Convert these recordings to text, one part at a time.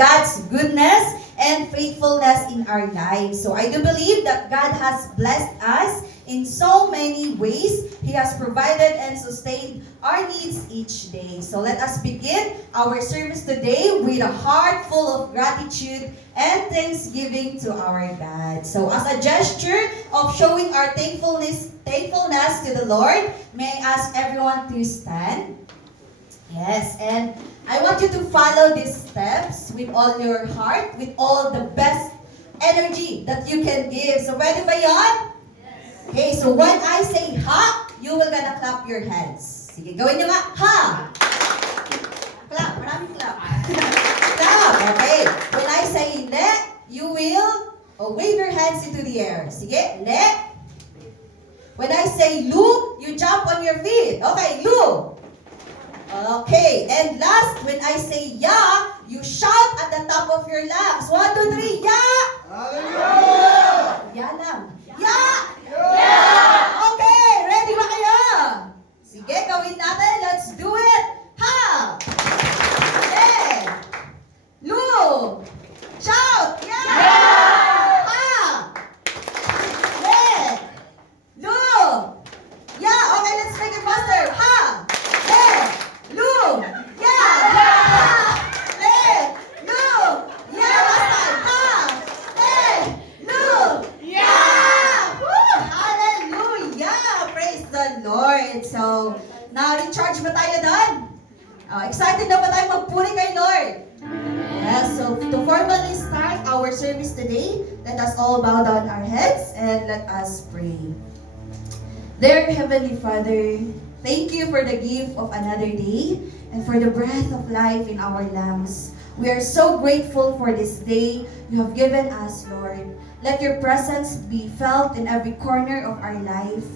God's goodness and faithfulness in our lives. So I do believe that God has blessed us in so many ways. He has provided and sustained our needs each day. So let us begin our service today with a heart full of gratitude and thanksgiving to our God. So as a gesture of showing our thankfulness to the Lord, may I ask everyone to stand? Yes, and I want you to follow these steps with all your heart, with all the best energy that you can give. So ready ba yan? Okay, so when I say ha, you will gonna clap your hands. Sige, gawin nyo nga. Ha! Clap, maraming clap. Clap, okay. When I say le, you will wave your hands into the air. Sige, le. When I say lu, you jump on your feet. Okay, lu. Okay, and last, when I say ya, you shout at the top of your lungs. 1, 2, 3, ya! Hallelujah! Ya lang. Ya! Yeah! Okay, ready ba kayo? Sige, gawin natin. Let's do it. Ha! Okay. Lu! Shout! Yeah! Ha! Le! Lu! Yeah! Okay, let's make it faster. Ha! Le! Lu! Yeah! Le! Lu! Yeah! Last time. Ha! Le! Lu! Yeah! Woo! Hallelujah! Praise the Lord. So, na-recharge ba tayo doon? Excited na ba tayo magpuri kay Lord? Yes, so to formally start our service today, let us all bow down our heads and let us pray. Dear Heavenly Father, thank you for the gift of another day and for the breath of life in our lungs. We are so grateful for this day you have given us, Lord. Let your presence be felt in every corner of our life.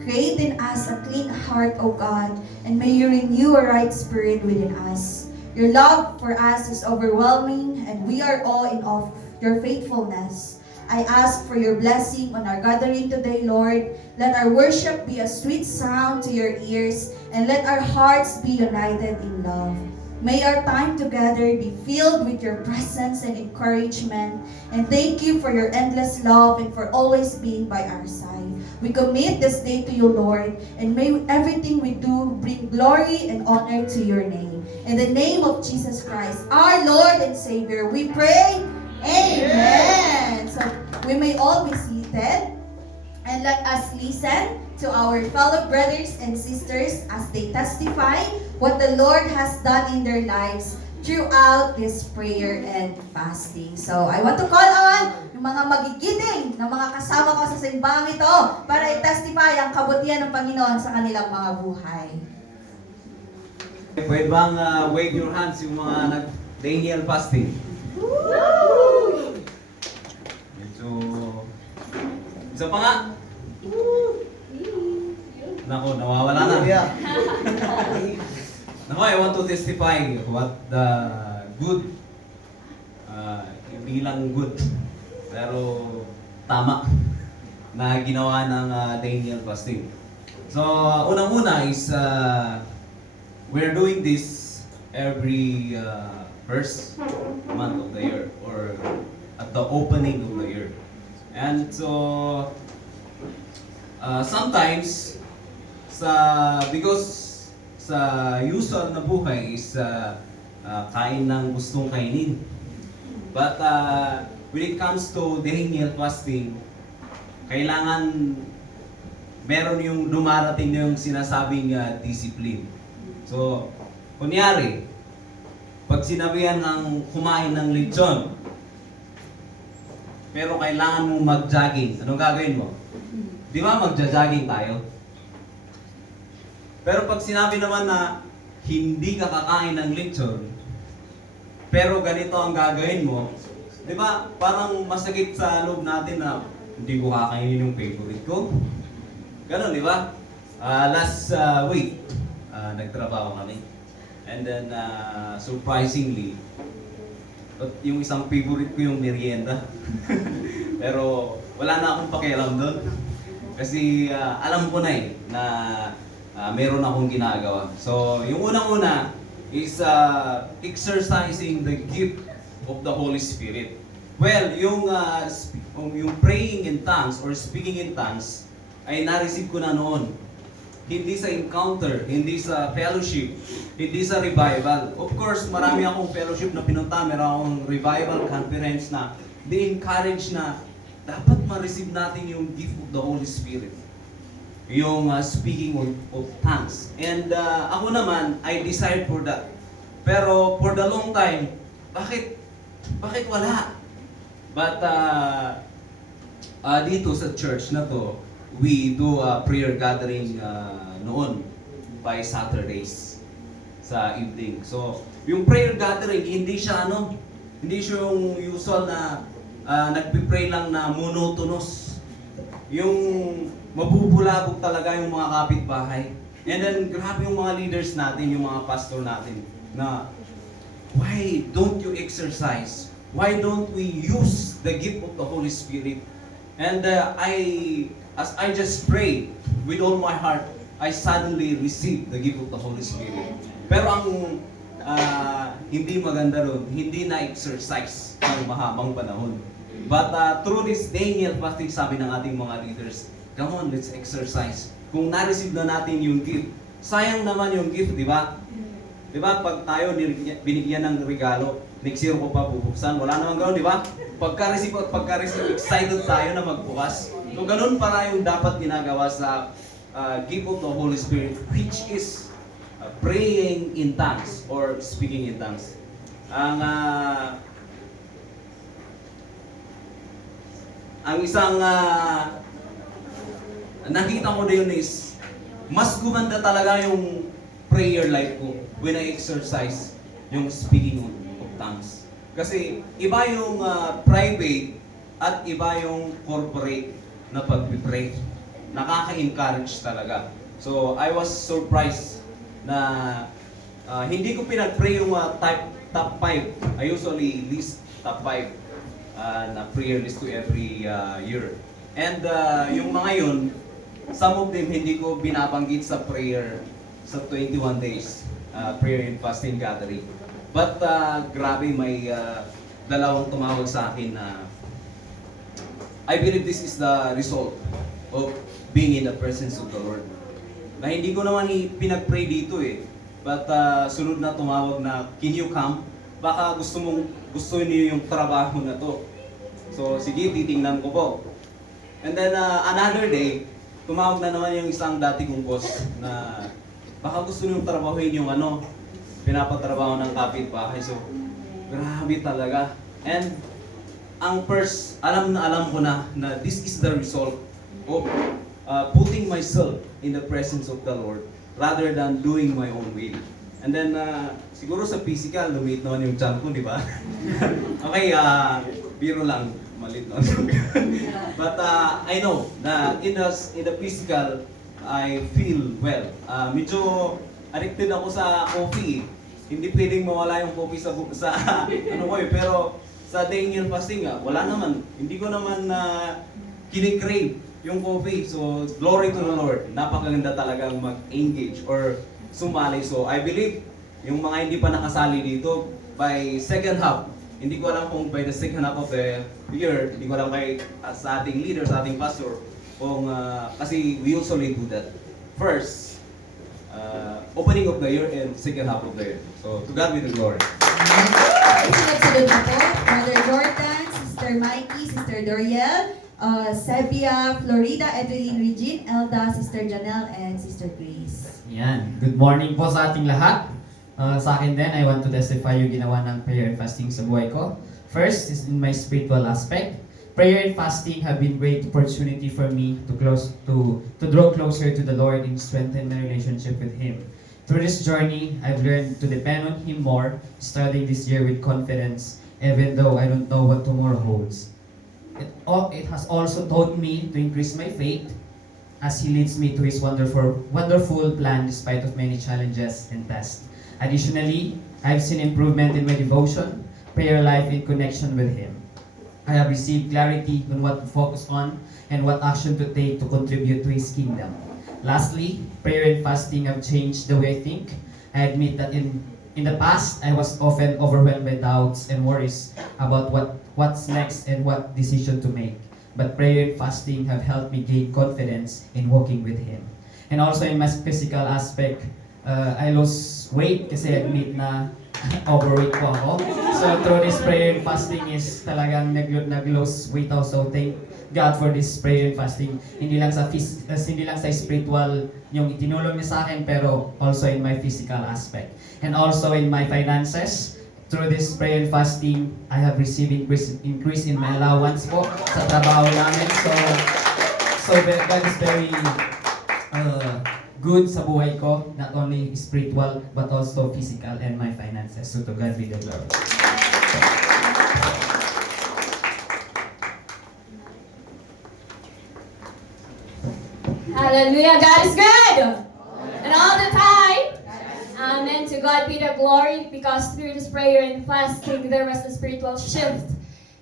Create in us a clean heart, O God, and may you renew a right spirit within us. Your love for us is overwhelming, and we are all in awe of your faithfulness. I ask for your blessing on our gathering today, Lord. Let our worship be a sweet sound to your ears, and let our hearts be united in love. May our time together be filled with your presence and encouragement. And thank you for your endless love and for always being by our side. We commit this day to you, Lord, and may everything we do bring glory and honor to your name. In the name of Jesus Christ, our Lord and Savior, we pray. Amen. So we may all be seated, and let us listen to our fellow brothers and sisters as they testify what the Lord has done in their lives throughout this prayer and fasting. So, I want to call on yung mga magigiting na mga kasama ko sa simbahang ito para i-testify ang kabutihan ng Panginoon sa kanilang mga buhay. Pwede bang wave your hands yung mga nag-Daniel fasting? So, isa pa nga. Nako, nawawala na. Nako, I want to testify what the good, hindi lang good, pero tama na ginawa ng Daniel fasting. So, unang-una is, we're doing this every first month of the year or at the opening of the year. And so, sometimes, because sa usual na buhay is kain ng gustong kainin. But when it comes to Daniel fasting, kailangan meron yung dumarating na yung sinasabing discipline. So, kunyari, pag sinabihan ng kumain ng lechon, pero kailangan mong mag-jogging, anong gagawin mo? Di ba magja-jogging tayo? Pero pag sinabi naman na hindi ka kakain ng lechon, pero ganito ang gagawin mo, di ba parang masakit sa loob natin na hindi ko kakainin yung favorite ko? Ganon, di ba? Last week, nagtrabaho kami. And then, surprisingly, yung isang favorite ko yung merienda. Pero wala na akong pakialam doon. Kasi alam ko na na meron akong ginagawa. So, yung unang-una is exercising the gift of the Holy Spirit. Well, yung praying in tongues or speaking in tongues ay na-receive ko na noon. Hindi sa encounter, hindi sa fellowship, hindi sa revival. Of course, marami akong fellowship na pinunta, meron akong revival conference na di-encourage na dapat ma-receive natin yung gift of the Holy Spirit. Yung speaking of tongues. And ako naman, I desired for that. Pero for the long time, bakit wala? But dito sa church na to, we do a prayer gathering noon by Saturdays sa evening. So, yung prayer gathering, hindi siya yung usual na nagpipray lang na monotonous. Yung mabubulabog talaga yung mga kapitbahay. And then, grabe yung mga leaders natin, yung mga pastor natin, na why don't you exercise? Why don't we use the gift of the Holy Spirit? And as I just prayed with all my heart, I suddenly received the gift of the Holy Spirit. Pero ang hindi maganda ron, hindi na-exercise ng mahabang panahon. But through this Daniel fasting, sabi ng ating mga leaders, come on, let's exercise. Kung na-receive na natin yung gift, sayang naman yung gift, di ba? Di ba, pag tayo binigyan ng regalo, next year ko pa bubuksan, wala namang gano'n, di ba? Pagka-receive, excited tayo na magbukas. So, ganun para yung dapat ginagawa sa gift of the Holy Spirit, which is praying in tongues or speaking in tongues. Ang isang nakita ko din is, mas gumanda talaga yung prayer life ko when I exercise yung speaking of tongues. Kasi iba yung private at iba yung corporate na pag-pray. Nakaka-encourage talaga. So, I was surprised na hindi ko pinag-pray yung top 5. I usually list top 5 na prayer list to every year. And yung mga yun, some of them hindi ko binabanggit sa prayer sa 21 days prayer and fasting gathering. But grabe, may dalawang tumawag sa akin na I believe this is the result of being in the presence of the Lord. Na hindi ko naman pinag-pray dito eh. But sunod na tumawag na, can you come? Baka gusto niyo yung trabaho na to. So sige, titingnan ko po. And then another day, tumawag na naman yung isang dati kong boss na baka gusto niyo trabahuin yung pinapatrabaho ng kapitbahay. So grabe talaga. And ang first, alam ko na this is the result of putting myself in the presence of the Lord rather than doing my own will. And then, siguro sa physical, lumiit naman yung tiyan ko, di ba? Okay, biro lang, malit na. But I know na in the physical, I feel well. Medyo addicted ako sa coffee. Hindi pwedeng mawala yung coffee sa ano ko eh, pero sa Daniel fasting wala naman. Hindi ko naman kinikrave yung coffee. So, glory to the Lord. Napakaganda talagang mag-engage or sumali. So, I believe yung mga hindi pa nakasali dito, by second half, hindi ko alam kung by the second half of the year, hindi ko alam sa ating leader, sa ating pastor, kung, kasi we usually do that. First, opening of the year and second half of the year. So, to God be the glory. Sunod-sunod na po, Brother Jordan, Sister Mikey, Sister Doriel, Sebia, Florida, Evelyn Regine, Elda, Sister Janelle, and Sister Grace. Yan. Good morning po sa ating lahat. Sa akin din, I want to testify yung ginawa ng prayer and fasting sa buhay ko. First is in my spiritual aspect. Prayer and fasting have been great opportunity for me to draw closer to the Lord and strengthen my relationship with Him. Through this journey, I've learned to depend on Him more, starting this year with confidence, even though I don't know what tomorrow holds. It has also taught me to increase my faith as He leads me to His wonderful plan despite of many challenges and tests. Additionally, I've seen improvement in my devotion, prayer life in connection with Him. I have received clarity on what to focus on and what action to take to contribute to His kingdom. Lastly, prayer and fasting have changed the way I think. I admit that in In the past, I was often overwhelmed by doubts and worries about what's next and what decision to make. But prayer and fasting have helped me gain confidence in walking with Him. And also in my physical aspect, I lost weight kasi admit na overweight po ako. So through this prayer and fasting is talagang nag-lose weight also. Thank God for this prayer and fasting. Hindi lang sa spiritual yung itinulong niya sa akin, pero also in my physical aspect. And also in my finances, through this prayer and fasting, I have received increase in my allowance po sa trabaho namin. So God is very good sa buhay ko, not only spiritual but also physical and my finances. So to God be the glory. Hallelujah, God is good! And all the time. Amen. To God be the glory, because through this prayer and fasting, there was a spiritual shift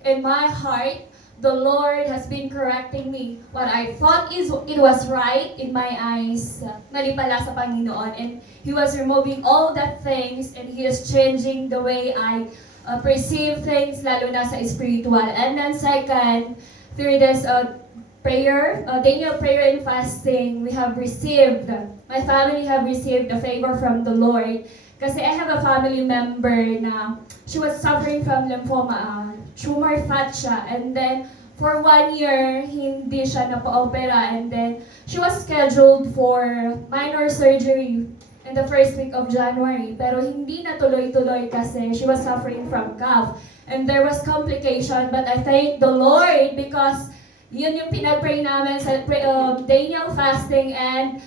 in my heart. The Lord has been correcting me. What I thought it was right in my eyes, mali pala sa Panginoon. And He was removing all that things, and He is changing the way I perceive things, lalo na sa spiritual. And then second, through this prayer, Daniel prayer and fasting, we have received, my family have received a favor from the Lord. Kasi I have a family member na she was suffering from lymphoma, tumor fat siya, and then for 1 year, hindi siya napa-opera, and then she was scheduled for minor surgery in the first week of January, pero hindi na tuloy-tuloy kasi she was suffering from cough, and there was complication, but I thank the Lord because yun yung pinag-pray namin sa Daniel fasting, and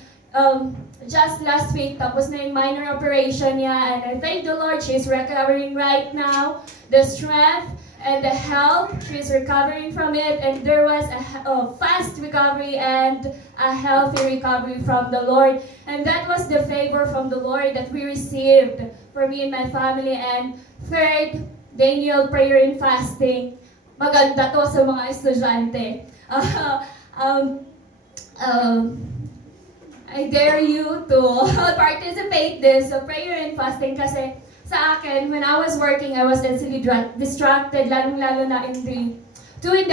just last week, tapos na yung minor operation niya, and I thank the Lord, she's recovering right now, the strength and the health, she's recovering from it, and there was a fast recovery and a healthy recovery from the Lord, and that was the favor from the Lord that we received for me and my family. And third, Daniel prayer and fasting, maganda to sa mga estudyante. I dare you to participate this so prayer and fasting, kasi sa akin, when I was working, I was easily distracted, lalong-lalo na in the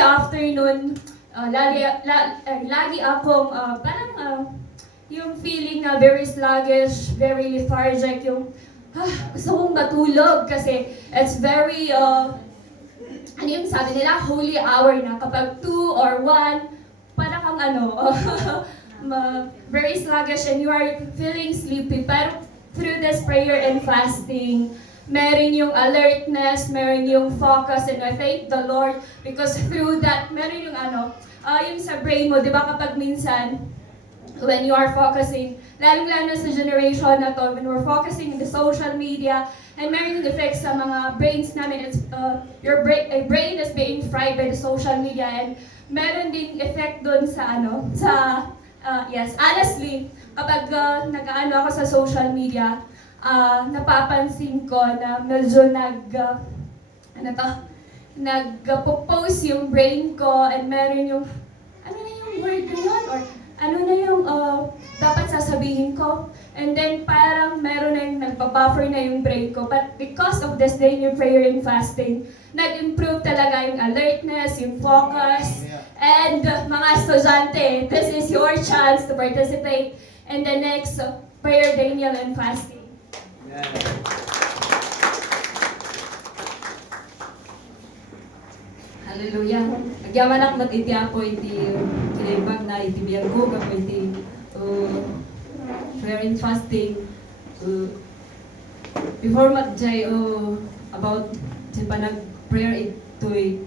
afternoon. Lagi akong parang yung feeling na very sluggish, very lethargic, yung gusto kong matulog kasi it's very ano yung sabi nila, holy hour na kapag 2 or 1, parang kang very sluggish and you are feeling sleepy. Pero through this prayer and fasting, meron yung alertness, meron yung focus, and I thank the Lord because through that, meron yung yung sa brain mo, di ba kapag minsan, when you are focusing, lalong-lalo sa generation na to, when we're focusing in the social media, and meron yung effects sa mga brains namin, it's, your brain is being fried by the social media, and meron din effect dun sa yes, honestly, kapag nag-ano ako sa social media, napapansin ko na medyo nag-post yung brain ko, and meron yung, ano na yung word na yun, or ano na yung dapat sasabihin ko, and then parang meron na yung nagpa-buffer na yung brain ko. But because of this day, yung prayer and fasting, nag-improve talaga yung alertness, yung focus, and mga estudyante, this is your chance to participate in the next prayer, Daniel, and fasting. Hallelujah. Agyaman ak iti apo iti kinaimbag na iti biyag ko kapo iti prayer and fasting. Before matjay about sa panag prayer ito'y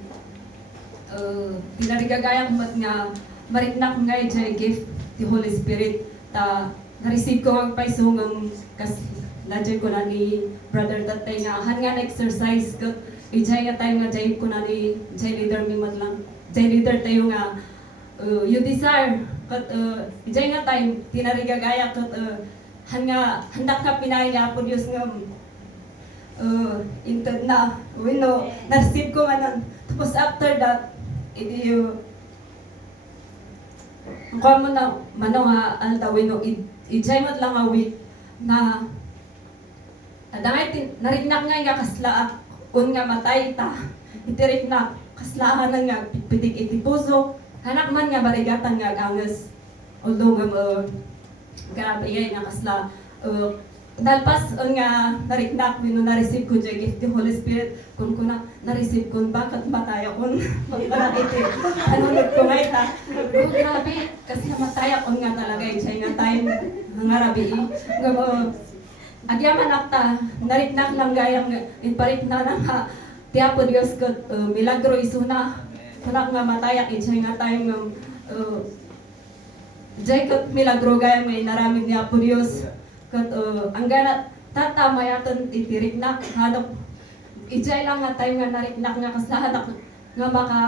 pinarigagayang mat nga mariknak nga iti gift ti Holy Spirit ta na-receive ko ang paisong ang kasi ladjay ko na ni brother tatay nga han nga na-exercise ko ijay nga tayo nga jay ko na ni jay leader mi mat lang jay leader tayo nga you desire kat ijay nga tayo tinarigagaya kat handak nga pinaya po Diyos nga intod na wino na-receive ko nga tapos after that iti ang mo na mano nga alta wino ijay mat lang a week na Adangay narignak nga kasla un nga matay ta. Itirik na kaslahan nga pitik iti puso. Hanak man nga barigatan nga ganges. Although nga grabe nga kasla dalpas nga narignak wino na-receive ko dyan gift the Holy Spirit kun kuna na-receive kun bakit mataya kun para iti anunod ko nga ita grabe kasi mataya kun nga talaga siya nga time nga rabi nga agyaman akta narignak lang gayang iparit na nga tiapo Dios ko milagro isuna kunak nga mataya siya nga time nga jay ko milagro gayang may naramid ni Apo Dios kat ang ganat tata mayaton itirik na hanap ijay lang nga time nga nariknak nga kaslahan nga maka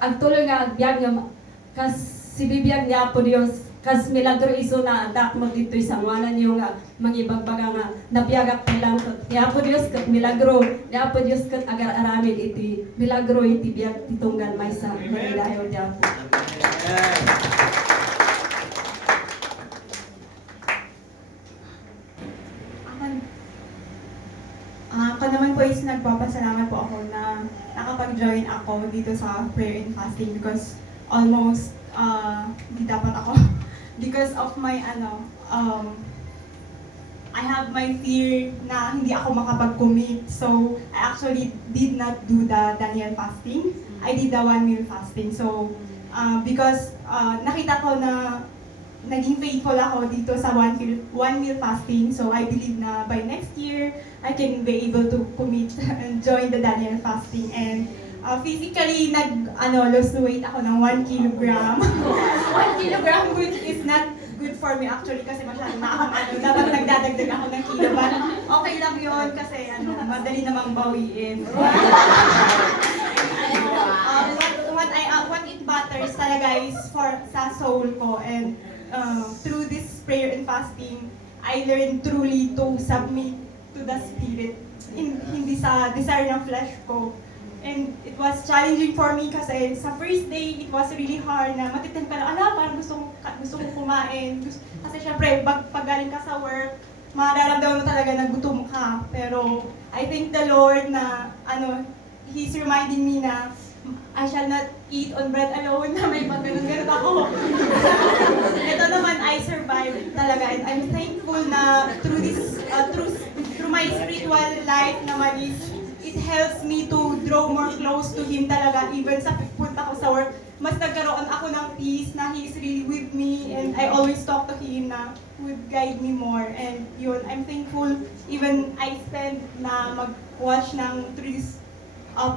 agtuloy nga agbyag nga kas si bibiyag ni Apo Dios kas milagro iso na adak mo dito isangwanan yung nga mangibagbaga nga napiyagak lang ni Apo Dios kat milagro ni Apo Dios kat agar aramid iti milagro iti biyag titunggan may sa magidayo di Apo. Ako naman po is nagpapasalamat po ako na nakapag-join ako dito sa prayer and fasting because almost di dapat ako because of my I have my fear na hindi ako makapag-commit. So, I actually did not do the Daniel fasting. I did the 1 meal fasting. So, because nakita ko na naging faithful ako dito sa 1 meal fasting. So I believe na by next year, I can be able to commit and join the Daniel fasting. And physically, lose weight ako ng 1 kilogram. 1 kilogram, which is not good for me actually kasi masyado na akong dapat nagdadagdag ako ng kilo. But okay lang yun kasi madali namang bawiin. What it matters talaga is sa soul ko. And through this prayer and fasting, I learned truly to submit to the Spirit, hindi sa desire ng flesh ko. And it was challenging for me kasi sa first day, it was really hard na matitin ka lang, parang gusto ko kumain. Kasi syempre, pag galing ka sa work, mararamdaman mo talaga na gutom ka. Pero I thank the Lord na, He's reminding me na I shall not eat on bread alone, na may pag-ganun ako. Ito naman, I survived talaga. And I'm thankful na through this, through my spiritual life naman is, it helps me to draw more close to Him talaga. Even sa pagpunta ko sa work, mas nagkaroon ako ng peace na He is really with me. And I always talk to Him na would guide me more. And yun, I'm thankful. Even I spend na mag-watch ng through this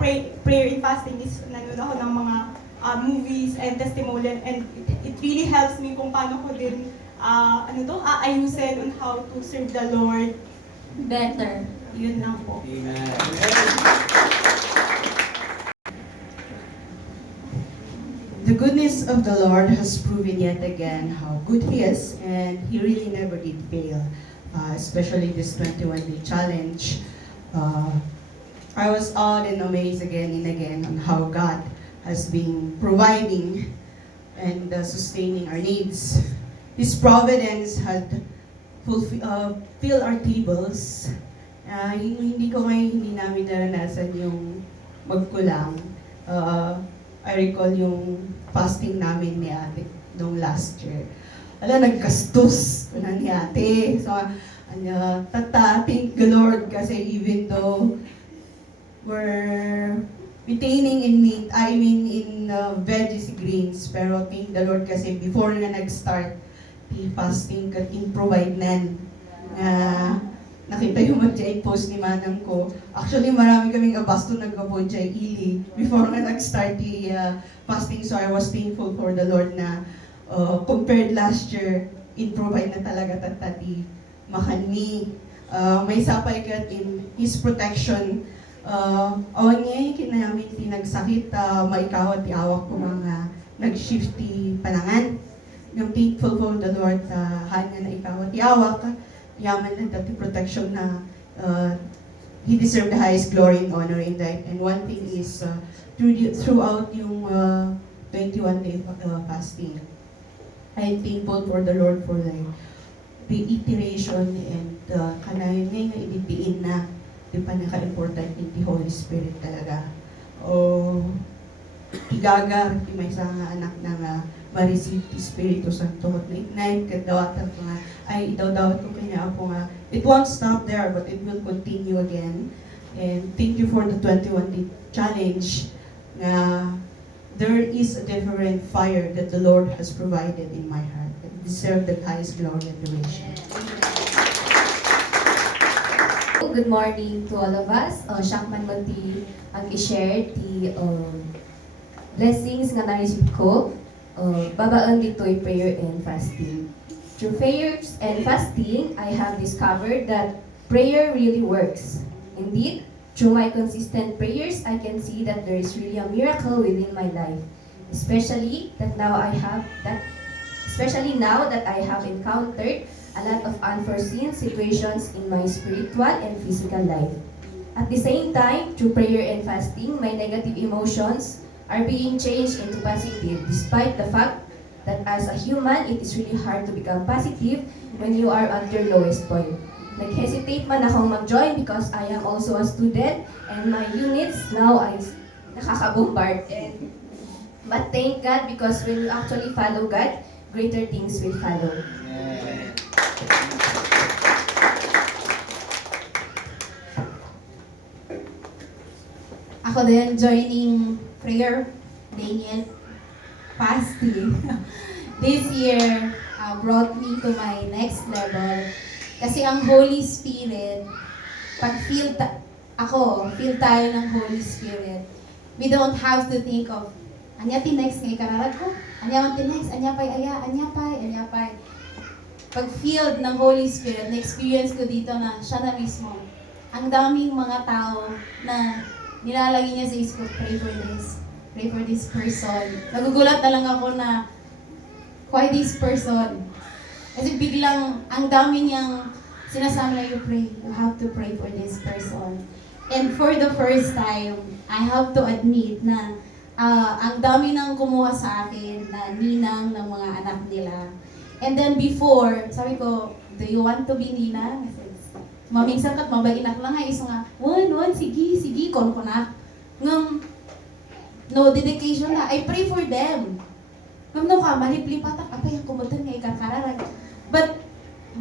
prayer and fasting is nanonood ako ng mga movies and testimonial, and it really helps me kung paano ko din aayusin on how to serve the Lord better. Yun lang po. Amen. The goodness of the Lord has proven yet again how good He is, and He really never did fail, especially this 21-day challenge. I was awed and amazed again and again on how God has been providing and sustaining our needs. His providence had filled our tables. Hindi namin naranasan yung magkulang. I recall yung fasting namin ni ate noong last year. Naggastos na ni ate. So, thank the Lord kasi even though we're retaining in meat, in veggies, grains. Pero thank the Lord kasi before nga nag-start, the fasting kating provide nan. Nakita yung mga post ni manang ko. Actually, marami kaming abasto nagkapo dyan ili before nga nag-start the fasting. So I was thankful for the Lord na compared last year, in provide na talaga tatati makanmi. May sapay kat in His protection. Awan niya kinayamin tinagsakit, maikawat iawak ko mga nag-shifty panangan. Yung thankful for the Lord, hanya na ikawat iawak, yaman na dati protection na He deserved the highest glory and honor in that. And one thing is, throughout yung 21-day fasting, I'm thankful for the Lord for reiteration and kanayon ngayon idipiin na di pa naka-important ni the Holy Spirit talaga. O igagar ti may sa nga anak na nga ma-receive ti Espiritu Santo na ignite kadawatan ko nga ay idawdawat ko kanya ako nga it won't stop there but it will continue again. And thank you for the 21-day challenge na there is a different fire that the Lord has provided in my heart that deserve the highest glory and adoration. Good morning to all of us. Siakman mo ti ang i-share ti blessings nga na-receive ko. Babaan dito'y prayer and fasting. Through prayers and fasting, I have discovered that prayer really works. Indeed, through my consistent prayers, I can see that there is really a miracle within my life. Especially now that I have encountered a lot of unforeseen situations in my spiritual and physical life. At the same time, through prayer and fasting, my negative emotions are being changed into positive, despite the fact that as a human, it is really hard to become positive when you are at your lowest point. Nag-hesitate man akong mag-join because I am also a student and my units now ay nakaka-bombard. But thank God because when you actually follow God, greater things will follow. Ako din, joining prayer, Daniel, fasting. This year brought me to my next level. Kasi ang Holy Spirit, pag feel tayo ng Holy Spirit, we don't have to think of, anya ti next kay kararag ko, anya man ti next, anya pay. Pag feel ng Holy Spirit, na-experience ko dito na siya na mismo. Ang daming mga tao na nilalagay niya sa isip, pray for this person. Nagugulat na lang ako na, why this person? Kasi biglang, ang dami niyang sinasabi na you have to pray for this person. And for the first time, I have to admit na ang dami nang kumuha sa akin na ninang ng mga anak nila. And then before, sabi ko, do you want to be ninang? Mamingsan kat mabainak lang nga, iso nga, sige, kon ko na. No dedication na, I pray for them. No ka, maliplipatak, apay ang kumutan nga ikarkararag. But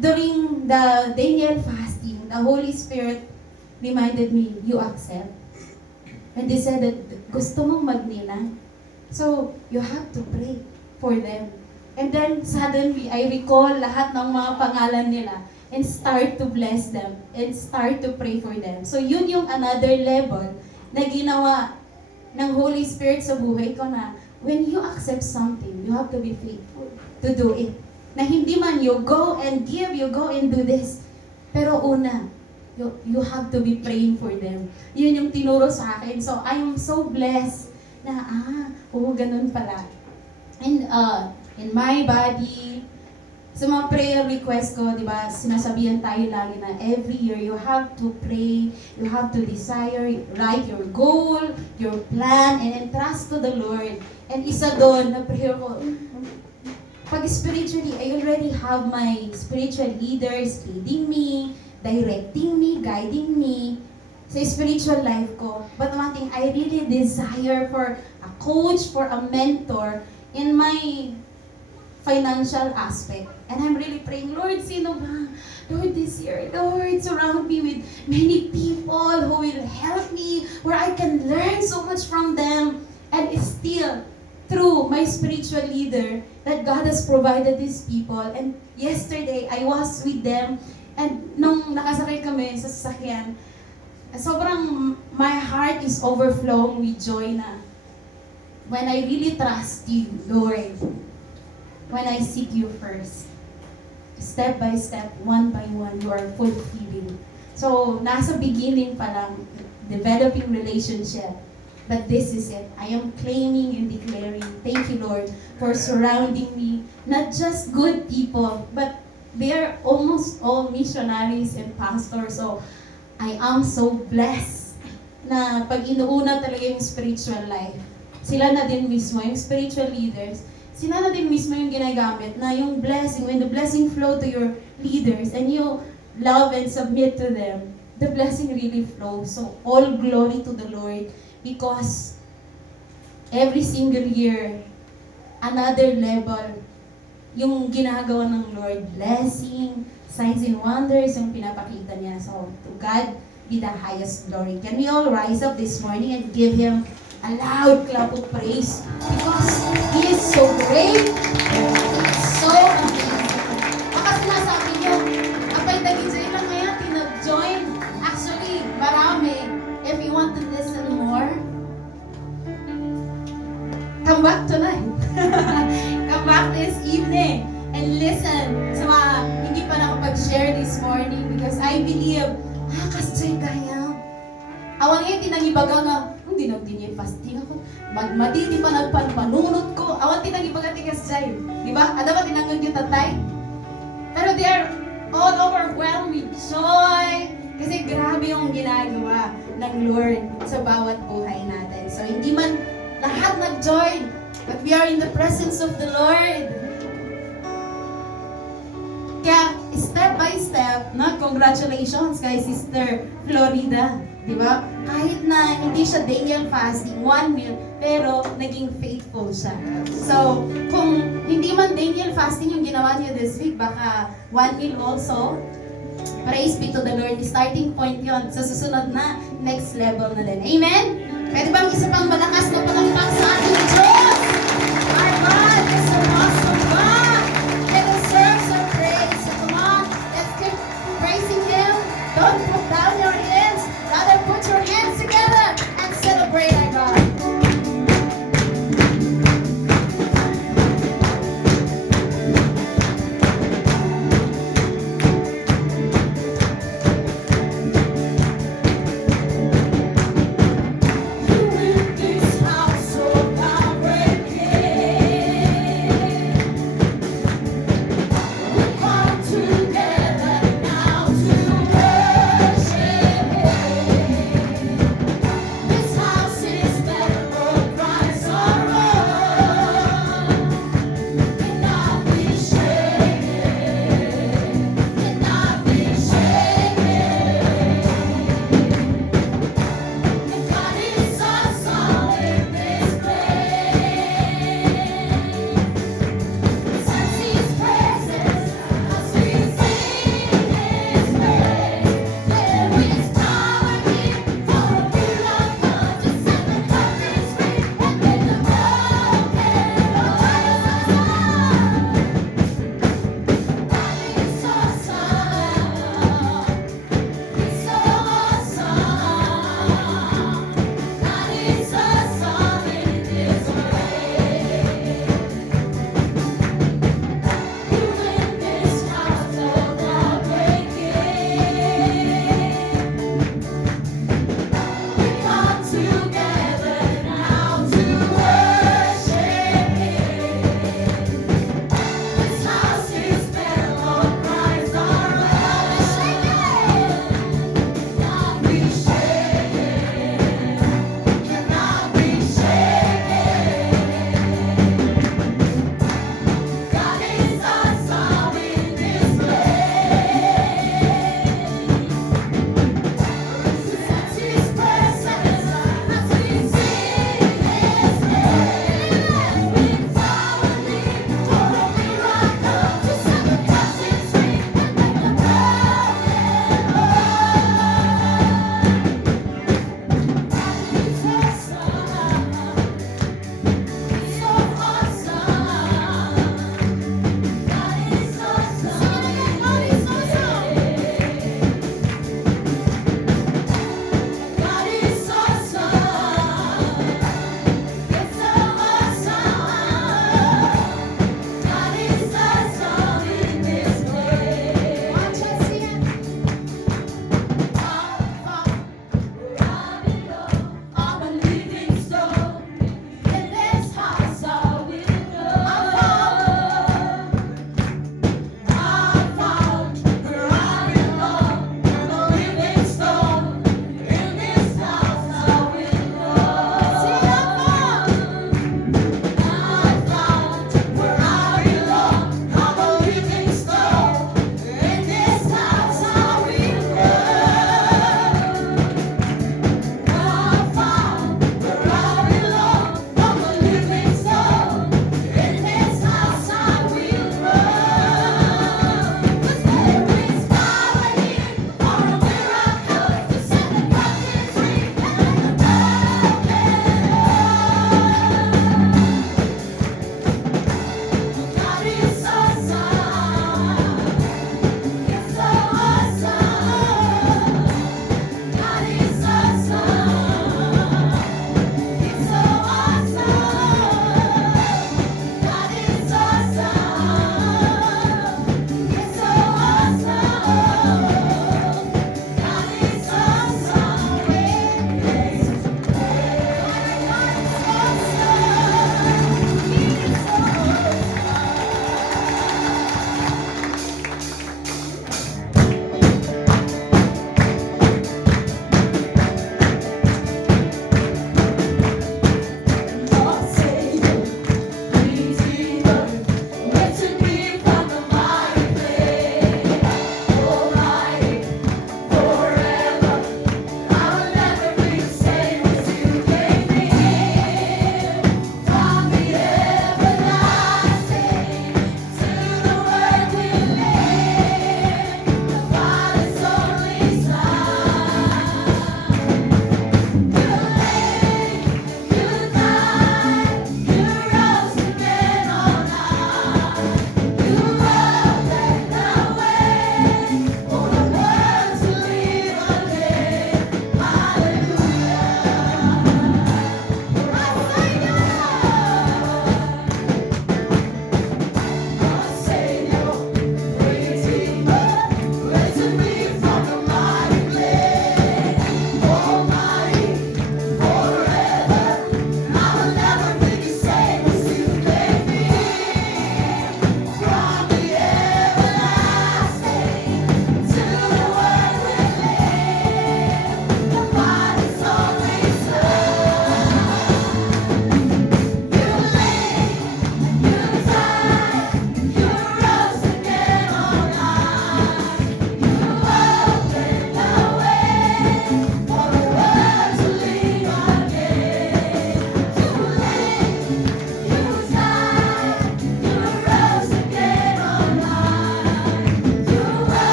during the Daniel fasting, the Holy Spirit reminded me, you accept. And they said that gusto mong magninang. So, you have to pray for them. And then suddenly, I recall lahat ng mga pangalan nila and start to bless them and start to pray for them. So, yun yung another level na ginawa ng Holy Spirit sa buhay ko na when you accept something, you have to be faithful to do it. Na hindi man you go and give, you go and do this. Pero una, you have to be praying for them. Yun yung tinuro sa akin. So, I am so blessed na, ganun pala. And in my body, sa mga prayer request ko, di ba, sinasabihan tayo lagi na every year, you have to pray, you have to desire, write your goal, your plan, and entrust to the Lord. And isa doon, na prayer ko, pag spiritually, I already have my spiritual leaders leading me, directing me, guiding me sa spiritual life ko. But one thing, I really desire for a coach, for a mentor in my financial aspect. And I'm really praying, Lord, sino ba? Lord, this year, Lord, surround me with many people who will help me, where I can learn so much from them. And still, through my spiritual leader, that God has provided these people. And yesterday, I was with them. And nung nakasakay kami sa sasakyan, sobrang my heart is overflowing with joy na when I really trust you, Lord, when I seek you first, step by step, one by one, you are fulfilling. So, nasa beginning pa lang, developing relationship. But this is it. I am claiming and declaring, thank you, Lord, for surrounding me, not just good people, but they are almost all missionaries and pastors. So, I am so blessed na pag inuuna talaga yung spiritual life. Sila na din mismo, yung spiritual leaders, si Nana din mismo yung ginagamit na yung blessing, when the blessing flow to your leaders and you love and submit to them, the blessing really flows. So all glory to the Lord because every single year, another level yung ginagawa ng Lord. Blessing, signs and wonders yung pinapakita niya. So to God be the highest glory. Can we all rise up this morning and give Him a loud clap of praise because He is so great, He is so amazing. Baka sinasabi niyo, apay tagin lang kaya tinag-join. Actually, marami. If you want to listen more, come back tonight. Come back this evening and listen sa mga hindi pa nakapag-share this morning because I believe, kasi kaya. Awang ngayon, tinangibaga nga, hindi nagdinyan fasting ako. Magmadi, di pa nagpanpanunod ko. Awan tinangibaga tigas dyan. Di ba? Ada ba tinanggag yung tatay? Pero they are all overwhelmed with joy. Kasi grabe yung ginagawa ng Lord sa bawat buhay natin. So, hindi man lahat nag-join, but we are in the presence of the Lord. Kaya, step by step, congratulations kay Sister Florida. Di ba? Kahit na hindi siya Daniel fasting, 1 meal, pero naging faithful siya. So, kung hindi man Daniel fasting yung ginawa niyo this week, baka 1 meal also, praise be to the Lord. Starting point yon sa susunod na next level na din. Amen? Pwede bang isa pang malakas na palakpak sa ating Diyos? Our God is an awesome God. He deserves our praise. So come on, let's keep praising Him. Don't put down your hands. Rather put your hands together and celebrate our God. You in this house.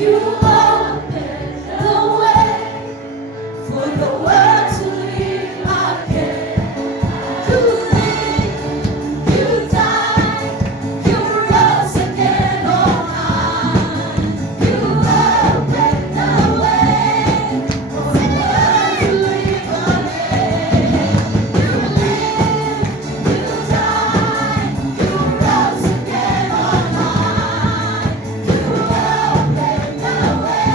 You open the way for the world to live again. You live, you died, you rose again on high. You open the way for the world to live again. You live, you died, you rose again on high. You open the way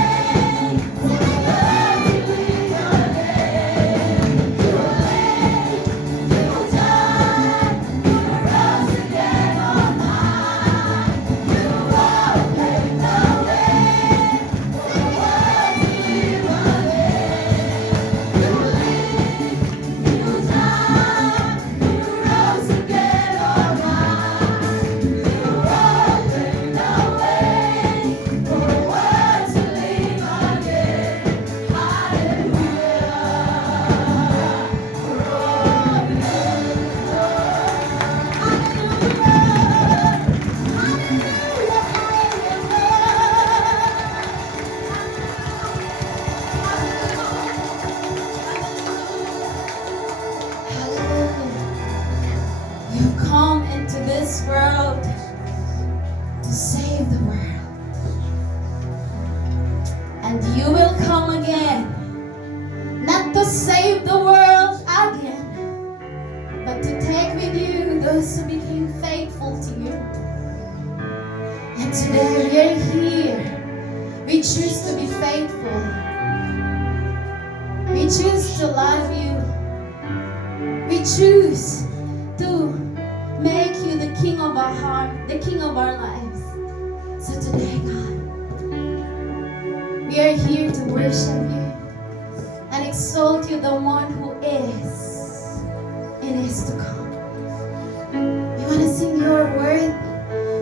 for the world to live again. You live, you died, you rose again on high. You open the way for the world to live again. You live, you died, you rose again on high. You open the way for the world to live again. You've come into this world to save the world, and you will come again, not to save the world again, but to take with you those who became faithful to you. And today we are here. We choose to be faithful. We choose to love you. We choose to make you the king of our heart, the king of our lives. So today, God, we are here to worship you and exalt you, the one who is and is to come. We want to sing your word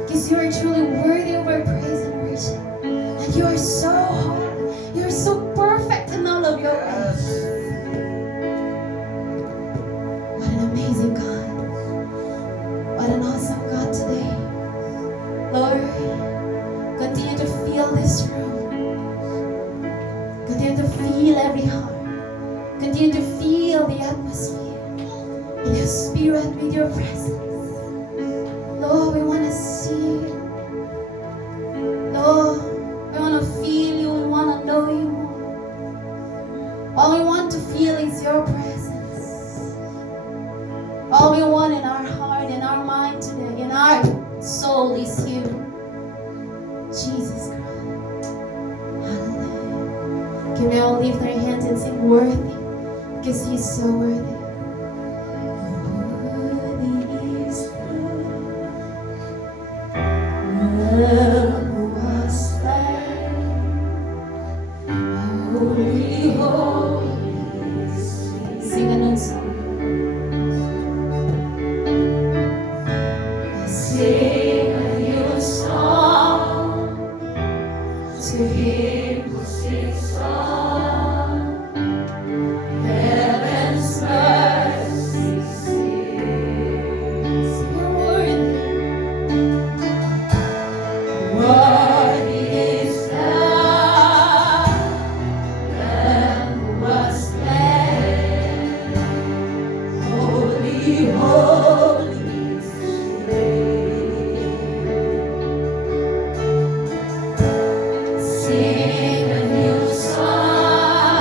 because you are truly worthy of our praise and worship. And you are so holy. You are so perfect in all of your ways. What an amazing God. What an awesome God today. Lord, continue to fill this room. Continue to feel every heart. Continue to feel the atmosphere. In your spirit, with your presence. Lord, we want to see you. Lord, we want to feel you. We want to know you more. All we want to feel is your presence. All we want in our heart, in our mind today, in our soul is you. Jesus Christ. Hallelujah. Can we all lift our hands and sing worthy? Because he's so worthy. Worthy is the Lamb who was slain. Holy, holy, sing a new song. Sing a new song to him who sits on heaven's mercy seat. Sing worthy is the Lamb who was slain. Holy, holy. Sing a new song.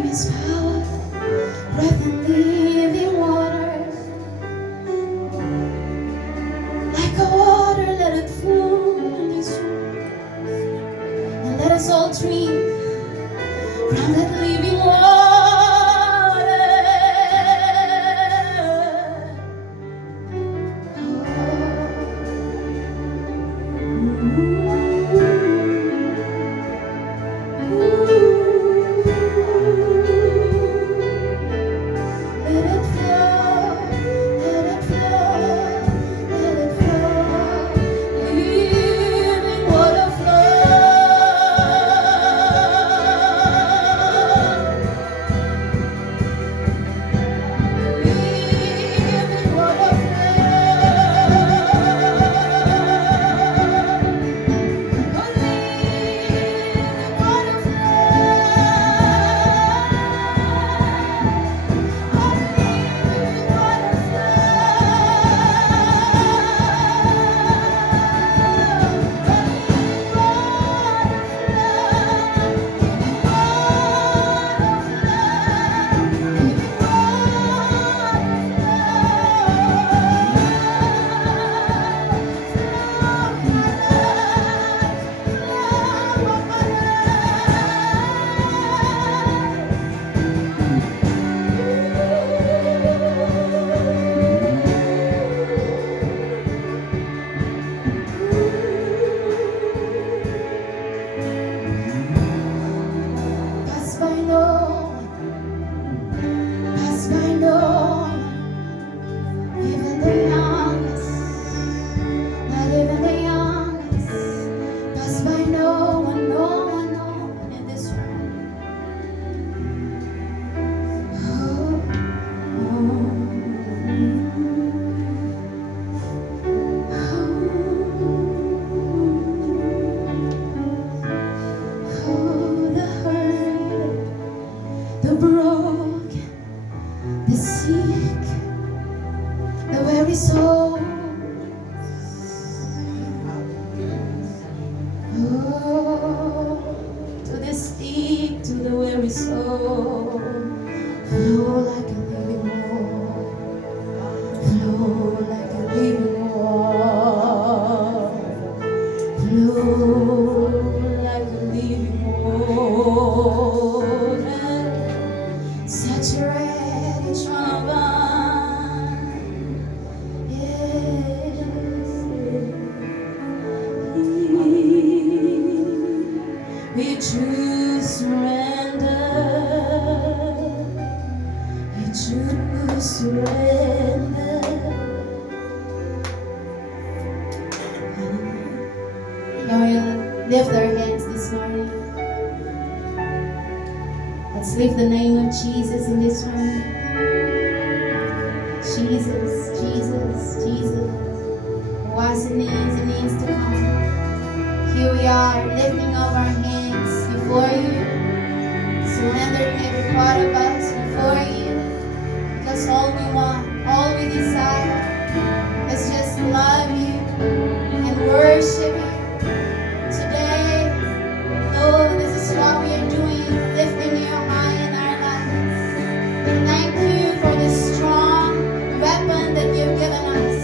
name is power, breath and living water. Like a water, let it flow in this room. And let us all drink from that living water. Let it flow, let it flow, let it flow. Living water living water Passed by no one, passed by no one, even the youngest, not even the youngest, passed by no one, no one, no one in this room. The hurt, the broken, the sick, the very soul. Oh, to the sick, to the very soul. Flow like a living water. Flow like a living water. Flow like a living water. Saturate each one of us. Yes. We choose surrender. We choose surrender. Now we'll lift our hands this morning. Let's lift the name of Jesus in this room. Jesus, Jesus, Jesus. Was and is to come. Here we are, lifting up our hands before you, surrendering every part of us before you, because all we want, all we desire is just to love you and worship you. Today, Lord, this is what we are doing, lifting you high in our lives. Thank you for the strong weapon that you've given us,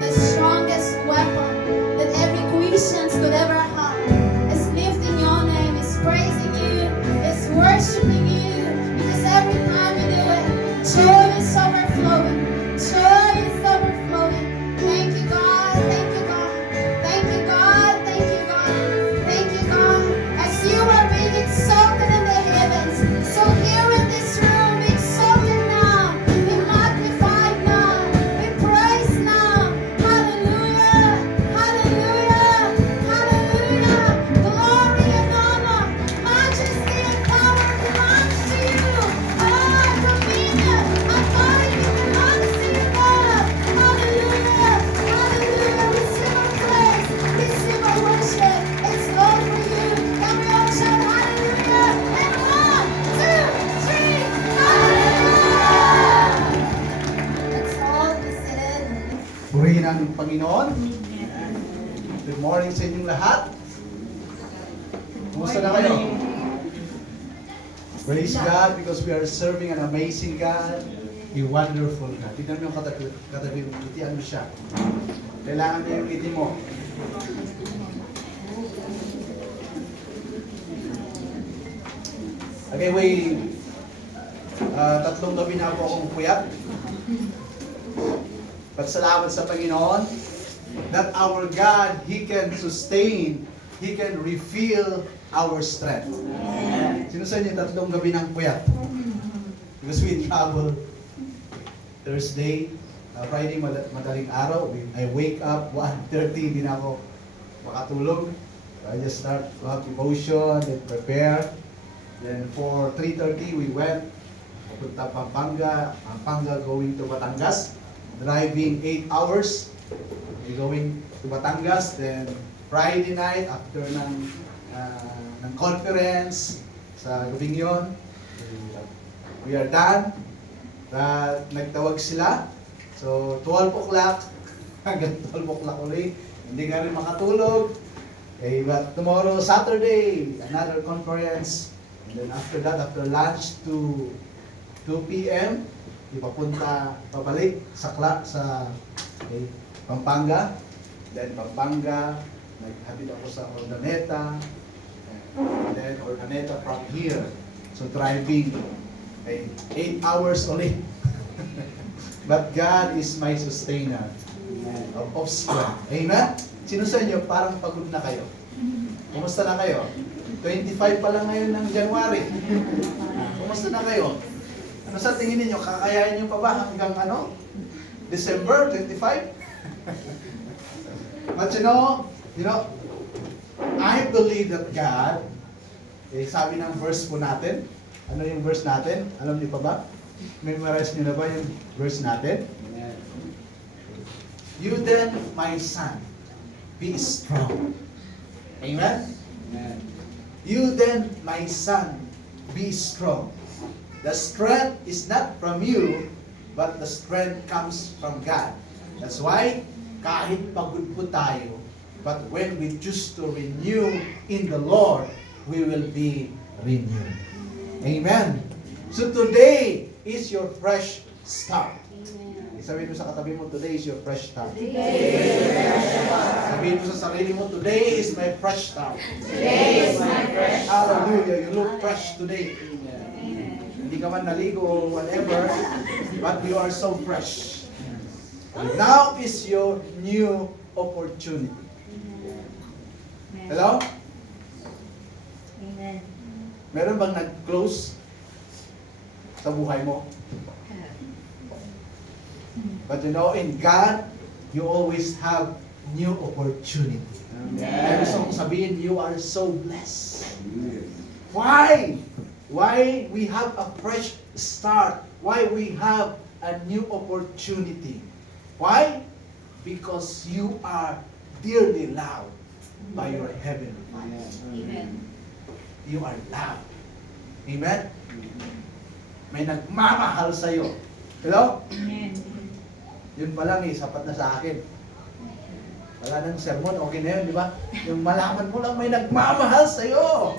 the strongest weapon that every Christian could ever have. Is lifting your name, is praising you, is worshiping you, because every time we do it, joy is overflowing. Joy is overflowing. Thank you, God. Thank you, God. Thank you, God. Thank you, God. Thank you, God. As you are being exalted in the heavens, so here in this room, be exalted now, be magnified now, be praised now. Hallelujah. Hallelujah. Hallelujah. Glory and honor, majesty and power belongs to you. All dominion, authority belongs to you, God. Hallelujah. Hallelujah. Receive our praise. Receive our worship. It's all for you. Can we all shout hallelujah? And 1, 2, 3, hallelujah. Let's all be seated. Purihin ang Panginoon. Good morning sa inyong lahat. Kumusta na kayo? Praise God because we are serving an amazing God, a wonderful God. Tignan mo yung katabi mo, itian mo siya. Kailangan niya yung iti mo. Okay, tatlong gabi na po akong puyat. Pagsalamat sa Panginoon that our God, He can sustain, He can refill our strength. Sino sa inyo tatlong gabi ng puyat? Because we travel Thursday, Friday, madaling araw. I wake up 1:30, hindi na ako makatulog. So I just start to have devotion, then prepare. Then for 3:30, we went papunta Pampanga going to Batangas. Driving 8 hours. We going to Batangas. Then Friday night, after ng conference sa gabing yon, we are done. Nagtawag sila. So 12 o'clock hanggang 12 o'clock ulit. Hindi ka rin makatulog. Okay, but tomorrow, Saturday, another conference. And then after that, after lunch to 2 p.m., pabalik sa Pampanga. Then Pampanga, naghatid ako sa Urdaneta. And then Urdaneta from here. So driving 8 hours ulit. But God is my sustainer of strength. Amen? Sino sa inyo parang pagod na kayo? Kumusta na kayo? 25 pa lang ngayon ng January. Kumusta na kayo? Ano sa tingin niyo? Kakayanin niyo pa ba hanggang December 25? But you know, I believe that God, sabi ng verse po natin, ano yung verse natin? Alam niyo pa ba? Memorize niyo na ba yung verse natin? You then, my son, be strong. Amen? You then, my son, be strong. The strength is not from you, but the strength comes from God. That's why, kahit pagod po tayo, but when we choose to renew in the Lord, we will be renewed. Amen. So today is your fresh start. Sabihin mo sa katabi mo, today is your fresh start. Sabihin mo sa sarili mo, today is my fresh start. Today is my fresh start. Hallelujah, you look fresh today. Hindi ka man naligo or whatever, but you are so fresh. Now is your new opportunity. Hello? Amen. Meron bang nag-close sa buhay mo? But you know, in God, you always have new opportunity. Kaya gusto kong sabihin, you are so blessed. Why? Why we have a fresh start? Why we have a new opportunity? Why? Because you are dearly loved by your Heavenly Father. Amen. You are loved. Amen? May nagmamahal sa'yo. Hello? Amen. Yun pa lang sapat na sa akin. Wala nang sermon, okay na yun, di ba? Yung malaman mo lang may nagmamahal sa'yo.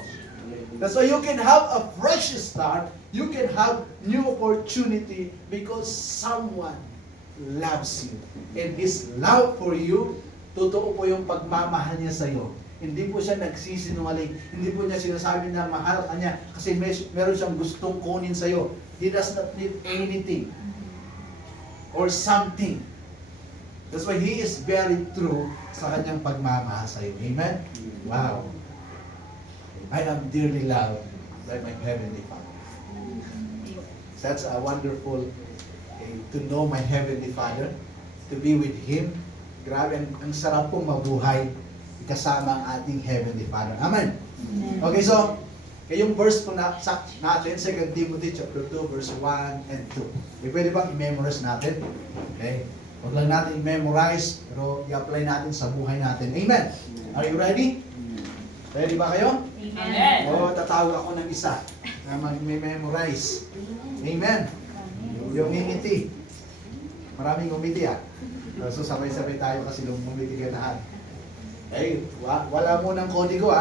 That's why you can have a fresh start, you can have new opportunity because someone loves you. And this love for you, totoo po yung pagmamahal niya sa'yo. Hindi po siya nagsisinungaling. Hindi po niya sinasabi na mahal ka niya kasi meron siyang gustong kunin sa'yo. He does not need anything or something. That's why He is very true sa kanyang pagmamahal sa'yo. Amen? Wow. I am dearly loved by my Heavenly Father. That's a wonderful to know my Heavenly Father, to be with Him. Grabe, ang sarap pong mabuhay kasama ang ating Heavenly Father. Amen? Okay, so, yung verse po natin, 2 Timothy chapter 2, verse 1 and 2. Pwede bang i-memorize natin? Okay? Huwag lang natin i-memorize, pero i-apply natin sa buhay natin. Amen? Are you ready? Ready ba kayo? Amen. O, tatawag ako ng isa na mag-memorize. Amen? Yung ngingiti. Maraming ngumiti So, sabay-sabay tayo kasi ngumiti ka lahat. Okay, wala mo ng kodigo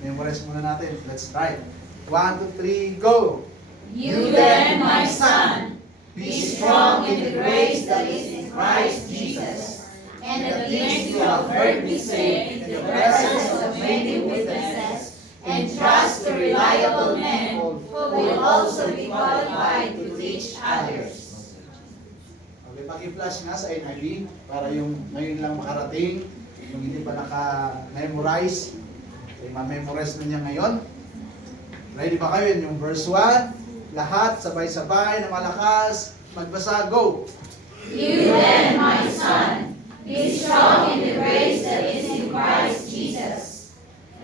Memorize muna natin. Let's try. 1, 2, 3, go! You then, my son, be strong in the grace that is in Christ Jesus. And the things you have heard me say in the presence of many witnesses, entrust to reliable men who will also be qualified to teach others. Okay, paki-flash nga sa NIV para yung ngayon lang makarating, yung hindi pa naka-memorize, ma-memorize na niya ngayon. Ready ba kayo? Yung verse 1, lahat sabay-sabay na malakas, magbasa, go! You then, my son, be strong in the grace that is in Christ Jesus.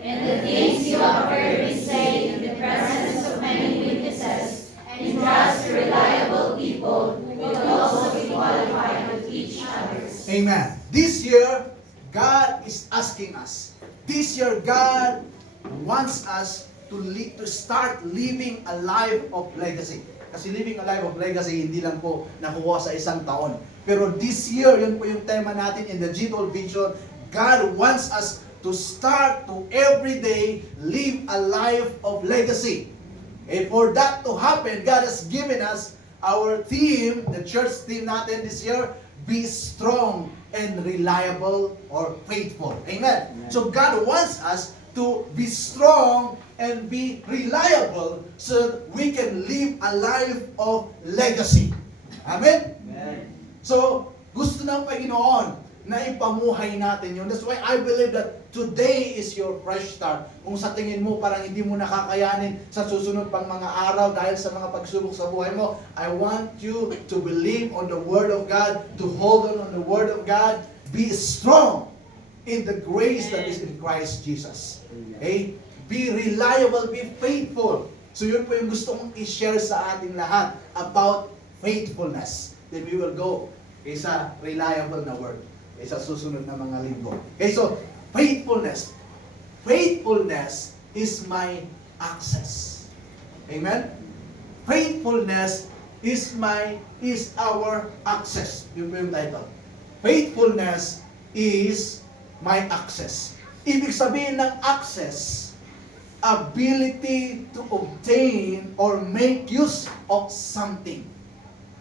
And the things you have heard me say in the presence of many witnesses, entrust to reliable people who will also be qualified to teach others. Amen. This year, God is asking us. This year, God wants us to start living a life of legacy. Kasi living a life of legacy, hindi lang po nakuha sa isang taon. Pero this year, yun po yung tema natin in the G12 Vision. God wants us to start to every day live a life of legacy. And for that to happen, God has given us our theme, the church theme natin this year, be strong and reliable or faithful. Amen. So God wants us to be strong and be reliable so that we can live a life of legacy. Amen? So, gusto ng Panginoon na ipamuhay natin yun. That's why I believe that today is your fresh start. Kung sa tingin mo parang hindi mo nakakayanin sa susunod pang mga araw dahil sa mga pagsubok sa buhay mo, I want you to believe on the Word of God, to hold on the Word of God, be strong in the grace that is in Christ Jesus. Okay? Be reliable, be faithful. So yun po yung gusto kong i-share sa ating lahat about faithfulness. Then we will go sa reliable na word sa susunod na mga linggo. Okay, so faithfulness. Faithfulness is my access. Amen? Faithfulness is our access. Yun po yung title. Faithfulness is my access. Ibig sabihin ng access, ability to obtain or make use of something.